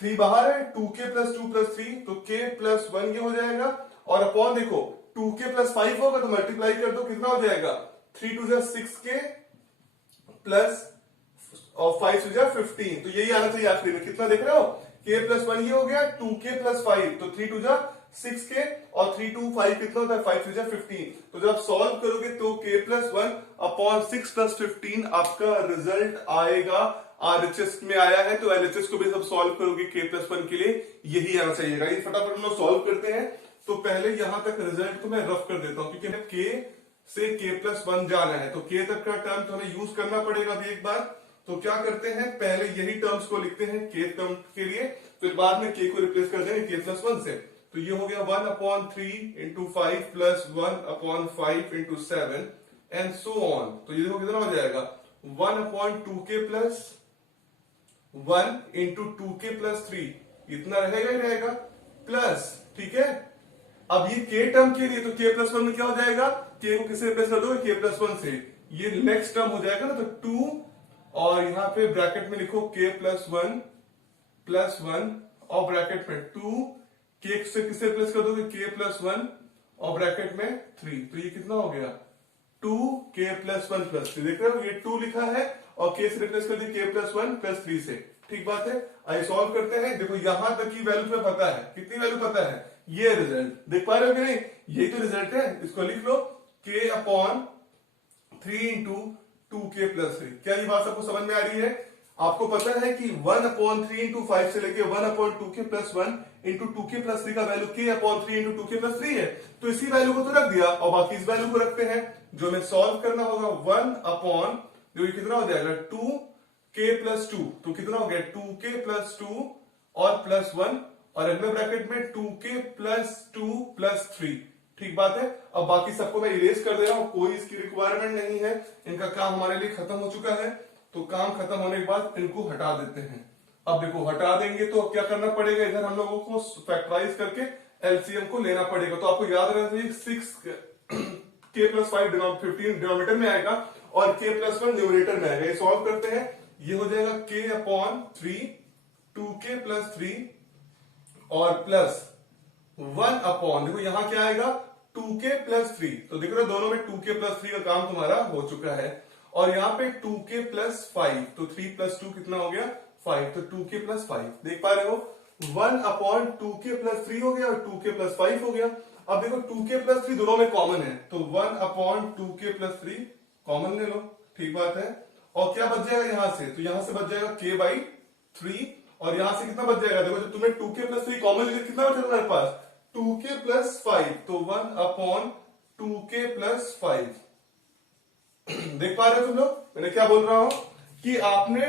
3 बाहर है, 2k प्लस 2 प्लस 3, तो k प्लस 1 ये हो जाएगा, और अपॉन देखो 2k प्लस 5 होगा तो मल्टीप्लाई कर दो, कितना हो जाएगा 3 2 6k प्लस और 5 से 15, तो यही आना चाहिए आखिरी में, कितना देख रहे हो, k प्लस 1 ये हो गया, 2k प्लस 5, तो 3 2 6k और 3 2 5 कितना होता है, 5 से 15, तो जब आप सॉल्व करोगे तो k प्लस 1 अपॉन 6 प्लस 15 आपका रिजल्ट आएगा। RHS में आया है तो LHS को भी सब सॉल्व करोगे k प्लस 1 के लिए यही आना चाहिए। ये फटाफट हम लोग सॉल्व करते हैं, तो पहले यहां तक रिजल्ट को मैं रफ कर देता हूं, क्योंकि हमें k से k प्लस 1 जाना है, तो k तक का टर्म तो हमें यूज करना पड़ेगा अभी एक बार। तो क्या करते हैं, पहले यही टर्म्स को लिखते हैं k टर्म के लिए, फिर बाद में k को रिप्लेस कर देंगे k प्लस 1 से। तो ये हो गया 1 upon 3 into 5 plus 1 upon 5 into 7 and so on. तो ये देखो कितना हो जाएगा, 1 upon 2k plus 1 into 2k plus 3, इतना रहेगा ही रहेगा, प्लस, ठीक है। अब ये k टर्म के लिए तो k प्लस 1 में क्या हो जाएगा, k को किससे रिप्लेस कर दोगे, k प्लस 1 से, ये नेक्स्ट टर्म हो जाएगा ना, तो 2, और यहां पे ब्रैकेट में लिखो k प्लस 1 और ब्रैकेट में 2, k से किससे रिप्लेस कर दोगे, k प्लस 1 और ब्रैकेट में 3, तो ये कितना हो गया 2k प्लस 1 प्लस 3, देख रहे हो ये 2 लिखा है और k से रिप्लेस कर दिया k प्लस 1 प्लस 3 से, ठीक बात है। आइए सॉल्व करते हैं, देखो यहां तक की वैल्यू पे पता है, कितनी वैल्यू पता है, ये रिजल्ट देख पा रहे हो कि नहीं, यही तो रिजल्ट है, इसको लिख लो k upon 3 into 2k plus 3। क्या ये बात सबको समझ में आ रही है, आपको पता है कि 1 अपॉन 3 इंटू 5 से लेके 1 upon 2k plus 1 into 2k plus 3 का value k upon 3 into 2k plus 3 है, तो इसी वैल्यू को तो रख दिया और बाकी इस वैल्यू को रखते हैं, जो हमें सॉल्व करना होगा 1 अपॉन, जो कितना हो जाएगा 2k प्लस 2, तो कितना हो गया 2k प्लस 2 और प्लस 1, और अगले ब्रैकेट में 2k प्लस 2 प्लस 3, ठीक बात है। अब बाकी सबको मैं इरेज कर दे रहा हूं, कोई इसकी रिक्वायरमेंट नहीं है, इनका काम हमारे लिए खत्म हो चुका है, तो काम खत्म होने के बाद इनको हटा देते हैं। अब देखो हटा देंगे तो क्या करना पड़ेगा, इधर हम लोगों को फैक्टराइज करके एलसीएम को लेना पड़ेगा, तो आपको याद रहना चाहिए 6k प्लस 5 15 डिनोमिनेटर में आएगा और k प्लस 1 न्यूमरेटर में आएगा। ये सॉल्व करते हैं, ये हो जाएगा k अपॉन 3 2k प्लस 3 और प्लस 1 अपॉन, देखो यहां क्या आएगा 2k प्लस 3, तो देख रहे हो दोनों में 2k प्लस 3 का काम तुम्हारा हो चुका है, और यहाँ पे 2k प्लस 5, तो 3 प्लस 2 कितना हो गया 5, तो 2k प्लस 5, देख पा रहे हो 1 अपॉन 2k प्लस 3 हो गया और 2k प्लस 5 हो गया। अब देखो 2k प्लस 3 दोनों में कॉमन है, तो 1 अपॉन 2k प्लस 3 कॉमन ले लो, ठीक बात है। और क्या बच जाएगा यहां से, तो यहां से बच जाएगा k बाई 3, और यहां से कितना बच जाएगा, देखो जब तुम्हें 2k प्लस 3 कॉमन ले, कितना बचा तुम्हारे पास 2k प्लस 5, तो 1 अपॉन 2k प्लस 5। देख पा रहे हो तुम लोग, मैंने क्या बोल रहा हूं कि आपने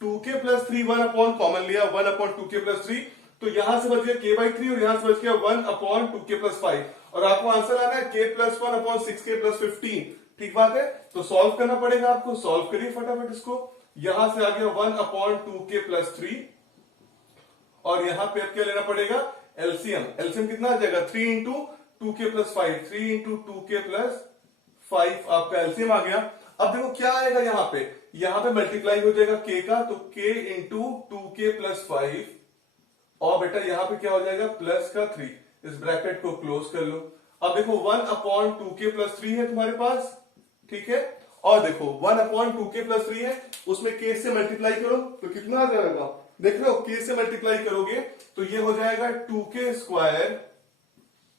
2k प्लस 3 1 अपॉन कॉमन लिया, 1 अपॉन 2k प्लस 3, तो यहां से बच गया k बाई 3 और यहां से बच गया 1 अपॉन 2k प्लस 5, और आपको आंसर आना है k plus 1 upon 6k plus 15, ठीक बात है। तो सॉल्व करना पड़ेगा आपको, सॉल्व करिए फटाफट इसको, यहां से आ गया 1 अपॉन 2k प्लस 3, और यहां पे अब क्या लेना पड़ेगा एलसीएम, एलसीएम कितना आ जाएगा 3 into 2k plus 5, 3 into 2k plus 5 आपका एलसीएम आ गया। अब देखो क्या आएगा यहाँ पे मल्टीप्लाई हो जाएगा k का, तो k इंटू 2k प्लस 5, और बेटा यहाँ पे क्या हो जाएगा प्लस का 3, इस ब्रैकेट को क्लोज कर लो। अब देखो 1 अपॉन 2k प्लस 3 है तुम्हारे पास, ठीक है, और देखो 1 अपॉन 2k प्लस 3 है, उसमें k से मल्टीप्लाई करो तो कितना आ जाएगा, देख रहे हो k से मल्टीप्लाई करोगे तो ये हो जाएगा 2k स्क्वायर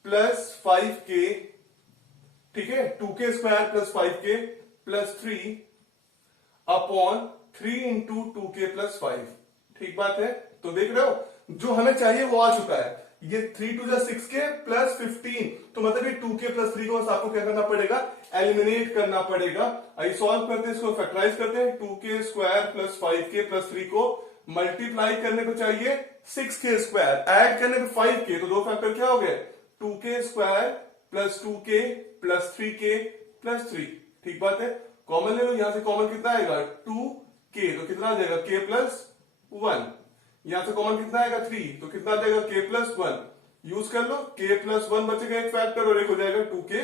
प्लस 5k, ठीक है, 2k square plus 5k plus 3 upon 3 into 2k plus 5, ठीक बात है। तो देख रहे हो जो हमें चाहिए वो आ चुका है, ये 3 टू 6k प्लस 15, तो मतलब ये 2k प्लस 3 को बस आपको क्या करना पड़ेगा एलिमिनेट करना पड़ेगा। आइए सॉल्व करते हैं, इसको फैक्टराइज करते हैं, 2k square plus 5k plus 3 को मल्टीप्लाई करने को चाहिए 6k स्क्वायर, ऐड करने पे 5k, तो दो फैक्टर क्या हो गए 2k square plus 2k plus 3k plus 3, ठीक बात है। कॉमन ले लो, यहां से कॉमन कितना आएगा 2k, तो कितना आ जाएगा k प्लस 1, यहां से कॉमन कितना आएगा 3, तो कितना आ जाएगा k प्लस 1, यूज कर लो k प्लस 1 बचेगा एक फैक्टर और एक हो जाएगा 2k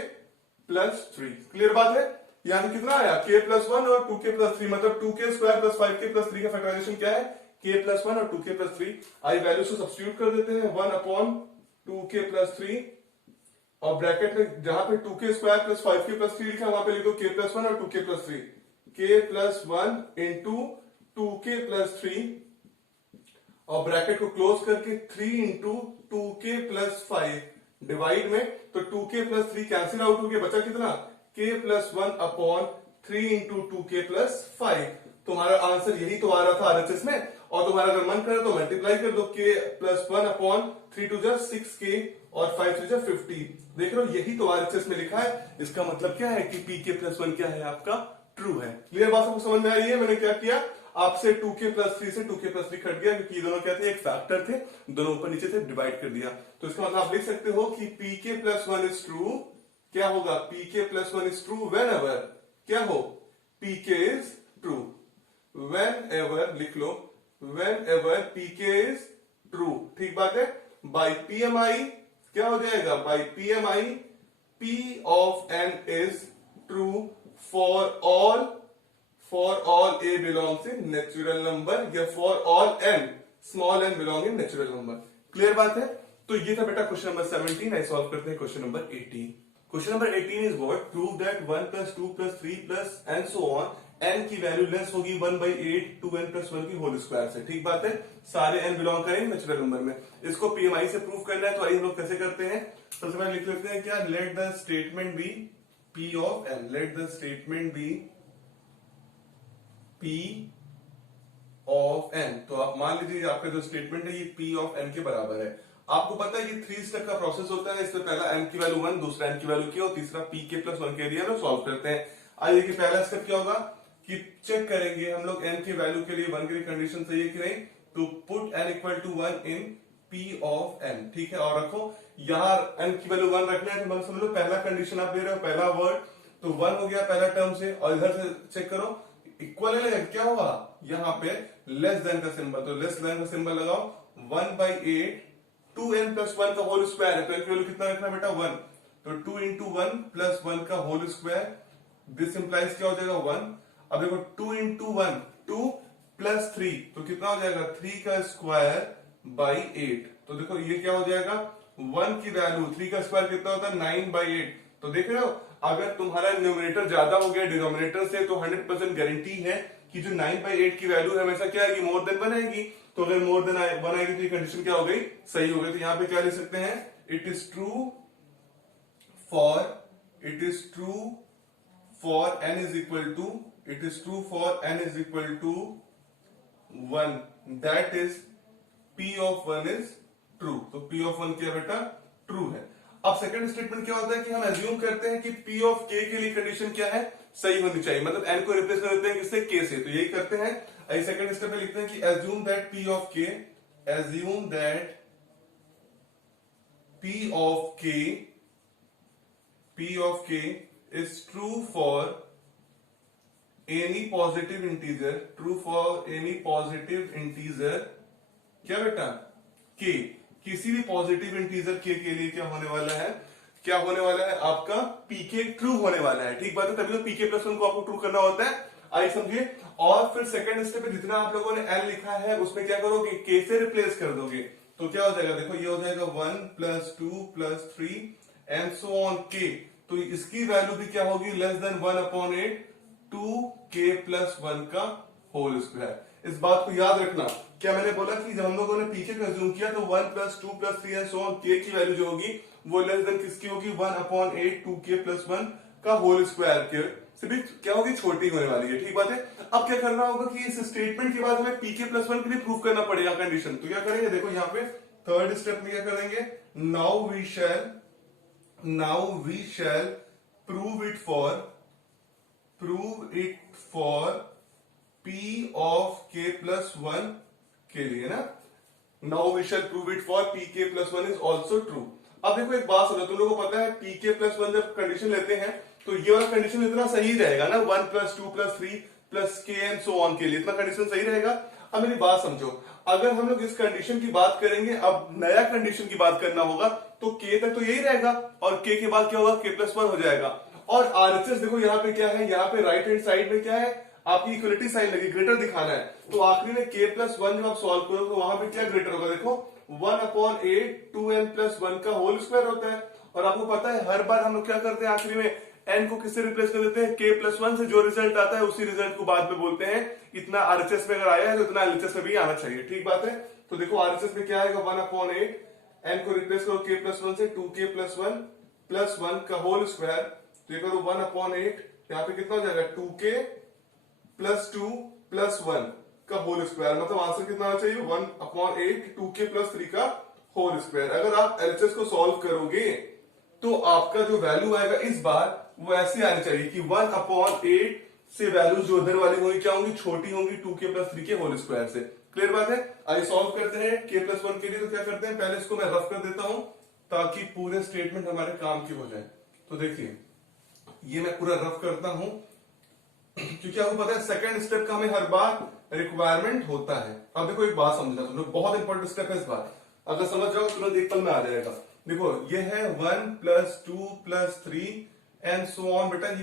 प्लस 3, क्लियर बात है। यहाँ पे कितना आया k प्लस वन और 2k प्लस थ्री, मतलब 2k square plus 5k plus 3 का फैक्टराइजेशन क्या है, k प्लस वन और 2k प्लस थ्री। आई वैल्यूज को सब्स्टिट्यूट कर देते हैं, 1 अपॉन 2k प्लस थ्री, और ब्रैकेट में जहां पे 2k square plus 5k plus three लिखा है वहां पे लिखो k प्लस वन और 2k plus three, k plus one into 2k plus three, और ब्रैकेट को क्लोज करके 3 into 2k plus five divide में, तो 2k plus three cancel out हो गया, बचा कितना, k plus one upon 3 into 2k plus five. तुम्हारा आंसर यही तो आ रहा था आरएचएस में, और तुम्हारा अगर मन करे तो मल्टीप्लाई कर दो, k प्लस वन अपॉन 3 टू जा 6k और 5 टू जा 50। देख रहे हो, यही तो आरएचएस में लिखा है। इसका मतलब क्या है कि pk प्लस वन क्या है, आपका ट्रू है। क्लियर बात आपको समझ में आ रही है। मैंने क्या किया, आपसे 2k प्लस थ्री से 2k प्लस थ्री कट गया, क्योंकि ये दोनों क्या थे, एक फैक्टर थे, दोनों ऊपर नीचे थे, डिवाइड कर दिया। तो इसका मतलब आप लिख सकते हो कि pk plus one is true, क्या होगा, pk plus one is true whenever, क्या हो, pk is true, whenever लिख लो, whenever pk is true. ठीक बात है। बाई PMI क्या हो जाएगा, by PMI p of n is true for all a belongs in natural number, या for all n small n belong in natural number. Clear बात है। तो ये था बेटा क्वेश्चन नंबर 17। आई सॉल्व करते हैं question number 18। Question number 18 is what, prove that 1 plus 2 plus 3 plus and so on n की वैल्यू लेस होगी 1/8 2n प्लस 1 की होल स्क्वायर से। ठीक बात है। सारे n बिलोंग करेंगे नेचुरल नंबर में। इसको PMI से प्रूव करना है, तो आइए हम लोग कैसे करते हैं। सबसे पहले लिख लेते हैं क्या, let the statement be p of n, let the statement be p of n। तो आप मान लीजिए आपका जो स्टेटमेंट है ये p ऑफ n के बराबर है। आपको पता है ये 3 स्टेप का प्रोसेस होता है। इसमें पहला n की वैल्यू 1, दूसरा n की वैल्यू क्या, और तीसरा pk प्लस 1 के लिए हम सॉल्व करते हैं। आइए देखिए पहला स्टेप क्या होगा कि चेक करेंगे हम लोग n की वैल्यू के लिए 1 के लिए कंडीशन सही है कि नहीं। तो put n equal to 1 in p of n। ठीक है, और रखो यहाँ n की वैल्यू 1 रखना है, तो समझ लो पहला कंडीशन आप दे रहे हो, पहला वर्ड तो 1 हो गया पहला टर्म से, और इधर से चेक करो इक्वल है, क्या होगा यहाँ पे लेस देन का सिंबल, तो लेस देन का सिंबल लगाओ, 1/8 2n प्लस 1 का होल स्क्वायर है, तो n की वैल्यू कितना रखना बेटा 1, तो 2 इंटू 1 प्लस 1 का होल स्क्वायर, दिस इंप्लाइज क्या हो जाएगा 1। अब देखो 2 इंटू 1 2 प्लस 3, तो कितना हो जाएगा 3 का स्क्वायर बाई 8। तो देखो ये क्या हो जाएगा, 1 की वैल्यू 3 का स्क्वायर कितना होता है 9/8। तो देख रहे हो, अगर तुम्हारा न्यूमरेटर ज्यादा हो गया डिनोमिनेटर से, तो 100% गारंटी है कि जो 9/8 की वैल्यू है हमेशा क्या आएगी, मोर देन 1 आएगी। तो अगर मोर देन 1 आएगी तो ये कंडीशन क्या हो गई, सही हो गई। तो यहाँ पे क्या लिख सकते हैं, it is true for n is equal to, it is true for n is equal to 1, that is p of 1 is true. तो p ऑफ 1 क्या बेटा, ट्रू है। अब सेकंड स्टेटमेंट क्या होता है कि हम एज्यूम करते हैं कि p ऑफ k के लिए कंडीशन क्या है, सही होनी चाहिए, मतलब n को रिप्लेस कर देते हैं किससे, k से। तो यही करते हैं। आई सेकंड स्टेप में लिखते हैं कि assume that p of k, assume that p of k is true for any positive integer, true for any positive integer क्या बेटा k, किसी भी पॉजिटिव इंटीजर k के लिए क्या होने वाला है, क्या होने वाला है आपका pk ट्रू होने वाला है। ठीक बात है, तभी तो pk प्लस 1 को आपको ट्रू करना होता है। आइए समझिए। और फिर सेकंड स्टेप पे जितना आप लोगों ने n लिखा है उसमें क्या करोगे, k से रिप्लेस कर दोगे। तो क्या हो जाएगा, देखो ये हो जाएगा 1 plus 2 plus 3 and so on k। तो इसकी वैल्यू भी क्या होगी, लेस देन 1/8 2k प्लस 1 का होल स्क्वायर। इस बात को याद रखना। क्या मैंने बोला कि जब हम लोगों ने पीके को एज्यूम किया तो 1 plus 2 plus 3 and so on k की वैल्यू जो होगी वो लेस देन किसकी होगी, 1/8 2k प्लस 1 का होल स्क्वायर के से भी क्या होगी, छोटी होने वाली है। ठीक बात है। अब क्या करना होगा कि इस स्टेटमेंट के बाद हमें pk प्लस 1 के लिए प्रूव करना पड़ेगा कंडीशन। तो क्या करेंगे, देखो यहाँ पे थर्ड स्टेप में क्या करेंगे, now we shall prove it for p of k plus 1 के लिए ना। Now we shall prove it for pk plus 1 is also true। अब देखो एक बात सुनो, तुम लोगों को पता है pk plus 1 जब कंडीशन लेते हैं तो ये वाला कंडीशन इतना सही रहेगा ना, 1 plus 2 plus 3 plus k and so on के लिए इतना कंडीशन सही रहेगा। अब मेरी बात समझो, अगर हम लोग इस कंडीशन की बात करेंगे, अब नया कंडीशन की बात करना होगा तो k तक तो यही रहेगा और k के बाद क्या होगा, k प्लस 1 हो जाएगा। और आरएचएस देखो यहाँ पे क्या है, यहाँ पे राइट हैंड साइड में क्या है, आपकी इक्वलिटी साइन लगी, ग्रेटर दिखाना है। तो आखिरी में k+1 जब आप सॉल्व करो तो वहां पे क्या ग्रेटर होगा, देखो 1/8 2n+1 का होल स्क्वायर होता है। और आपको पता है हर बार हम लोग क्या करते हैं, आखिरी में n को किससे रिप्लेस कर देते हैं, k+1 से। जो रिजल्ट आता है उसी रिजल्ट को बाद में बोलते हैं इतना आरएचएस में अगर आया है तो इतना एलएचएस में भी आना चाहिए, ठीक बात है। तो देखो आरएचएस में क्या आएगा, 1/8, n को रिप्लेस करो k+1 से, 2k+1 प्लस 1 का होल स्क्वायर। तो ये करो 1/8, यहाँ पे कितना हो जाएगा 2k+2 प्लस 1 का होल स्क्वायर, मतलब आंसर कितना आना चाहिए 1/8 2k+3 का होल स्क्वायर। अगर आप एलएचएस को सॉल्व करोगे तो आपका जो वैल्यू आएगा इस बार वो ऐसे आनी चाहिए कि 1/8 से वैल्यू जो इधर वाली होंगी क्या होंगी, छोटी होंगी 2k+3 के होल स्क्वायर से। क्लियर बात है। आइए सॉल्व करते हैं k+1 के लिए। तो क्या करते हैं, पहले इसको मैं रफ कर देता हूं ताकि पूरे स्टेटमेंट हमारे काम के हो जाए। तो देखिए ये मैं पूरा रफ करता हूं क्योंकि आपको पता है सेकंड स्टेप का हमें हर बार रिक्वायरमेंट होता है। अब देखो एक बात समझना, तुमने बहुत इंपॉर्टेंट स्टेप है इस बार, अगर समझ जाओ तुरंत एक पल में आ जाएगा। देखो ये है 1+2+3 एंड सो ऑन, बेटा ये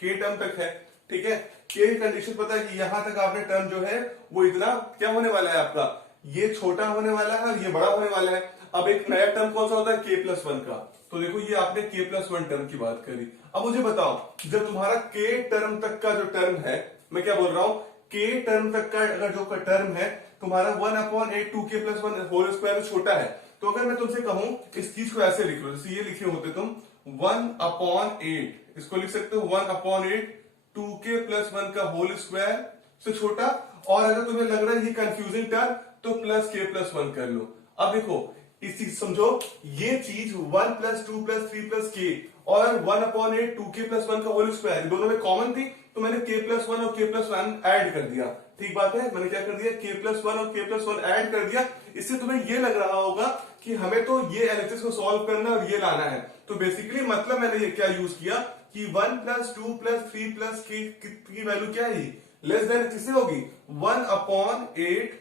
के टर्म तक है, ठीक है। के कंडीशन पता है कि यहां तक आपने टर्म जो है वो इतना क्या होने वाला है आपका, ये छोटा होने वाला है और ये बड़ा होने वाला है। अब एक नया टर्म कौन सा होता है, k+1 का। तो देखो ये आपने k+1 टर्म की बात करी। अब मुझे बताओ जब तुम्हारा k टर्म तक का जो टर्म है, मैं क्या बोल रहा हूं, k टर्म तक का अगर जो टर्म है तुम्हारा 1/8 2k+1 होल स्क्वायर छोटा है, तो अगर मैं तुमसे कहूं इस चीज को ऐसे लिख लो, जैसे ये लिखे होते तुम 1/8, इसको लिख सकते हो 1/8 2k+1 का होल स्क्वायर से छोटा। और अगर तुम्हें लग रहा है ये कंफ्यूजिंग टर्म तो +k+1 कर लो। अब देखो इस चीज समझो, ये चीज 1+2+3+k और 1/8 2k+1 का होल स्क्वायर दोनों में कॉमन थी, तो मैंने k+1 और k+1 ऐड कर दिया, ठीक बात है। मैंने क्या कर दिया, k+1 और k+1 ऐड कर दिया। इससे तुम्हें ये लग रहा होगा कि हमें तो ये एलएचएस को सॉल्व करना और ये लाना है। तो बेसिकली मतलब मैंने ये क्या यूज किया कि 1+2+3+k की वैल्यू क्या है, लेस देन किससे होगी, 1/8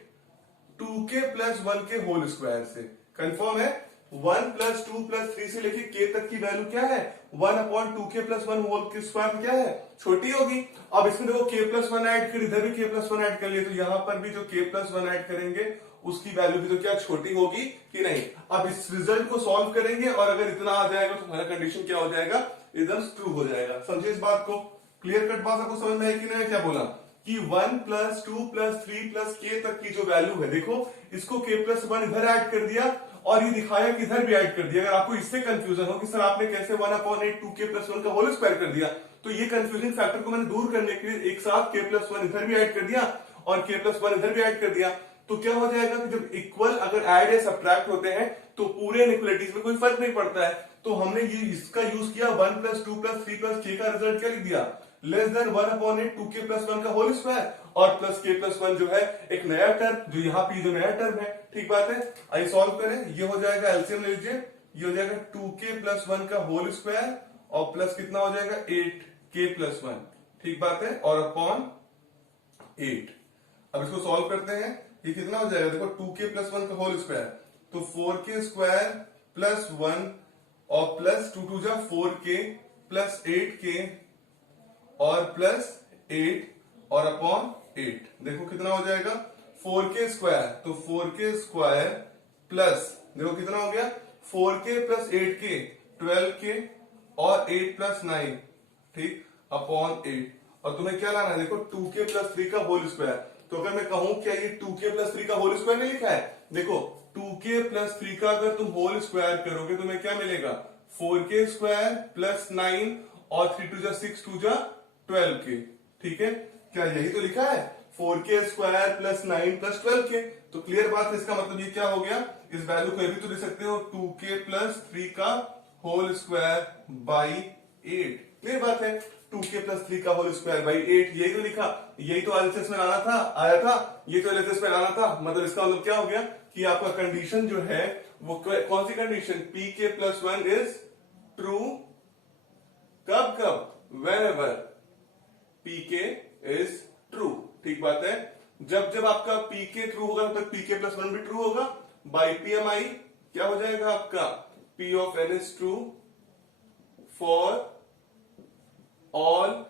2k+1 के होल स्क्वायर से। कंफर्म है, 1+2+3 से लेके k तक की वैल्यू क्या है, 1/2k+1 होल के स्क्वायर क्या है, छोटी होगी। अब इसमें देखो k+1 ऐड कर, इधर भी k+1 ऐड कर लिए, तो यहां पर भी जो k+1 ऐड करेंगे उसकी वैल्यू भी तो क्या छोटी होगी कि नहीं। अब इस रिजल्ट को सॉल्व करेंगे और अगर इतना आ जाएगा तो हमारा कंडीशन क्या हो जाएगा, एकदम ट्रू हो जाएगा। समझे इस बात को, क्लियर कट बात आपको समझ में है कि नहीं। क्या बोला कि 1+2+3+k तक की जो वैल्यू है, देखो इसको k+1 इधर ऐड कर दिया और ये दिखाया कि इधर भी ऐड कर दिया। अगर आपको इससे कंफ्यूजन हो कि सर आपने कैसे 1/8 2k+1 का होल स्क्वायर कर दिया, तो ये कंफ्यूजिंग फैक्टर को मैंने दूर करने के लिए एक साथ k+1 इधर भी ऐड कर दिया और k+1 इधर भी ऐड कर दिया। तो क्या हो जाएगा कि जब इक्वल अगर ऐड या सब्ट्रैक्ट होते हैं तो पूरे इनइक्वालिटीज में कोई फर्क नहीं पड़ता है। तो हमने ये इसका यूज किया, 1+2+3+k का रिजल्ट क्या लिख दिया, लेस देन 1/8 2k+1 का होल स्क्वायर और प्लस k+1 जो है एक नया टर्म, जो यहाँ पे जो नया टर्म है, ठीक बात है। आइए सॉल्व करें, ये हो जाएगा एलसीएम ले लीजिए, ये हो जाएगा 2k+1 का होल स्क्वायर और प्लस कितना हो जाएगा 8k+1, ठीक बात है, और अपॉन 8। अब इसको सॉल्व करते हैं, ये कितना हो जाएगा, देखो 2k+1 का होल स्क्वायर तो 4k² प्लस 1 और प्लस 2 2 जा 4k प्लस 8k और प्लस 8 और अपॉन 8। देखो कितना हो जाएगा 4k² तो 4k² प्लस देखो कितना हो गया 4k प्लस 8k 12k और 8 प्लस 9, ठीक, अपॉन 8। और तुम्हें क्या लाना है, देखो 2k प्लस 3 का होल स्क्वायर। तो अगर मैं कहूं क्या ये 2k प्लस 3 का होल स्क्वायर नहीं लिखा है, देखो 2k प्लस 3 का अगर तुम होल स्क्वायर करोगे तो तुम्हें क्या मिलेगा 4k² प्लस 9 और 3 2 जा 6 2 जा 12k, ठीक है। क्या यही तो लिखा है 4k² प्लस 9 प्लस 12k। तो क्लियर बात है, इसका मतलब ये क्या हो गया, इस वैल्यू को ये भी तो लिख सकते हो 2k प्लस 3 का होल स्क्वायर बाई 8। क्लियर बात है, 2k प्लस 3 का होल स्क्वायर बाई 8, यही तो लिखा, यही तो एलएचएस में लाना था, आया था, ये तो एलएचएस में लाना था। मतलब इसका मतलब क्या हो गया कि आपका कंडीशन जो है वो कौन सी कंडीशन, pk+1 इज ट्रू, कब कब, whenever pk इज ट्रू, ठीक बात है। जब जब आपका pk ट्रू होगा तब pk+1 भी ट्रू होगा। बाई pmi क्या हो जाएगा आपका p of n is true for all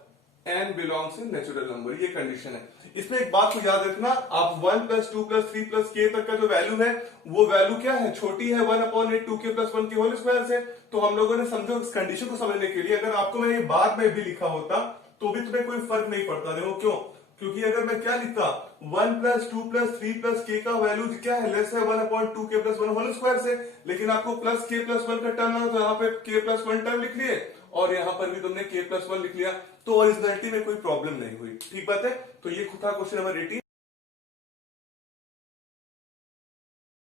n belongs in natural number, ये कंडीशन है। इसमें एक बात को याद रखना, आप 1 प्लस 2 प्लस 3 प्लस k तक का जो वैल्यू है वो वैल्यू क्या है, छोटी है 1/8 2k प्लस 1 के होल स्क्वायर से। तो हम लोगों ने समझो इस कंडीशन को समझने के लिए अगर आपको मैं ये बाद में भी लिखा होता तो भी तुम्हें कोई फर्क नहीं पड़ता। देखो क्यों, क्योंकि अगर मैं क्या लिखता 1 प्लस 2 प्लस 3 प्लस k का वैल्यू क्या है, लेस है 1/2k प्लस 1 होल स्क्वायर से, लेकिन आपको प्लस k प्लस 1 का टर्म है तो यहाँ पे k प्लस 1 टर्म लिख लिए और यहाँ पर भी तुमने k प्लस 1 लिख लिया, तो ओरिजिनलिटी में कोई प्रॉब्लम नहीं हुई। ठीक बात है। तो ये था क्वेश्चन नंबर 18।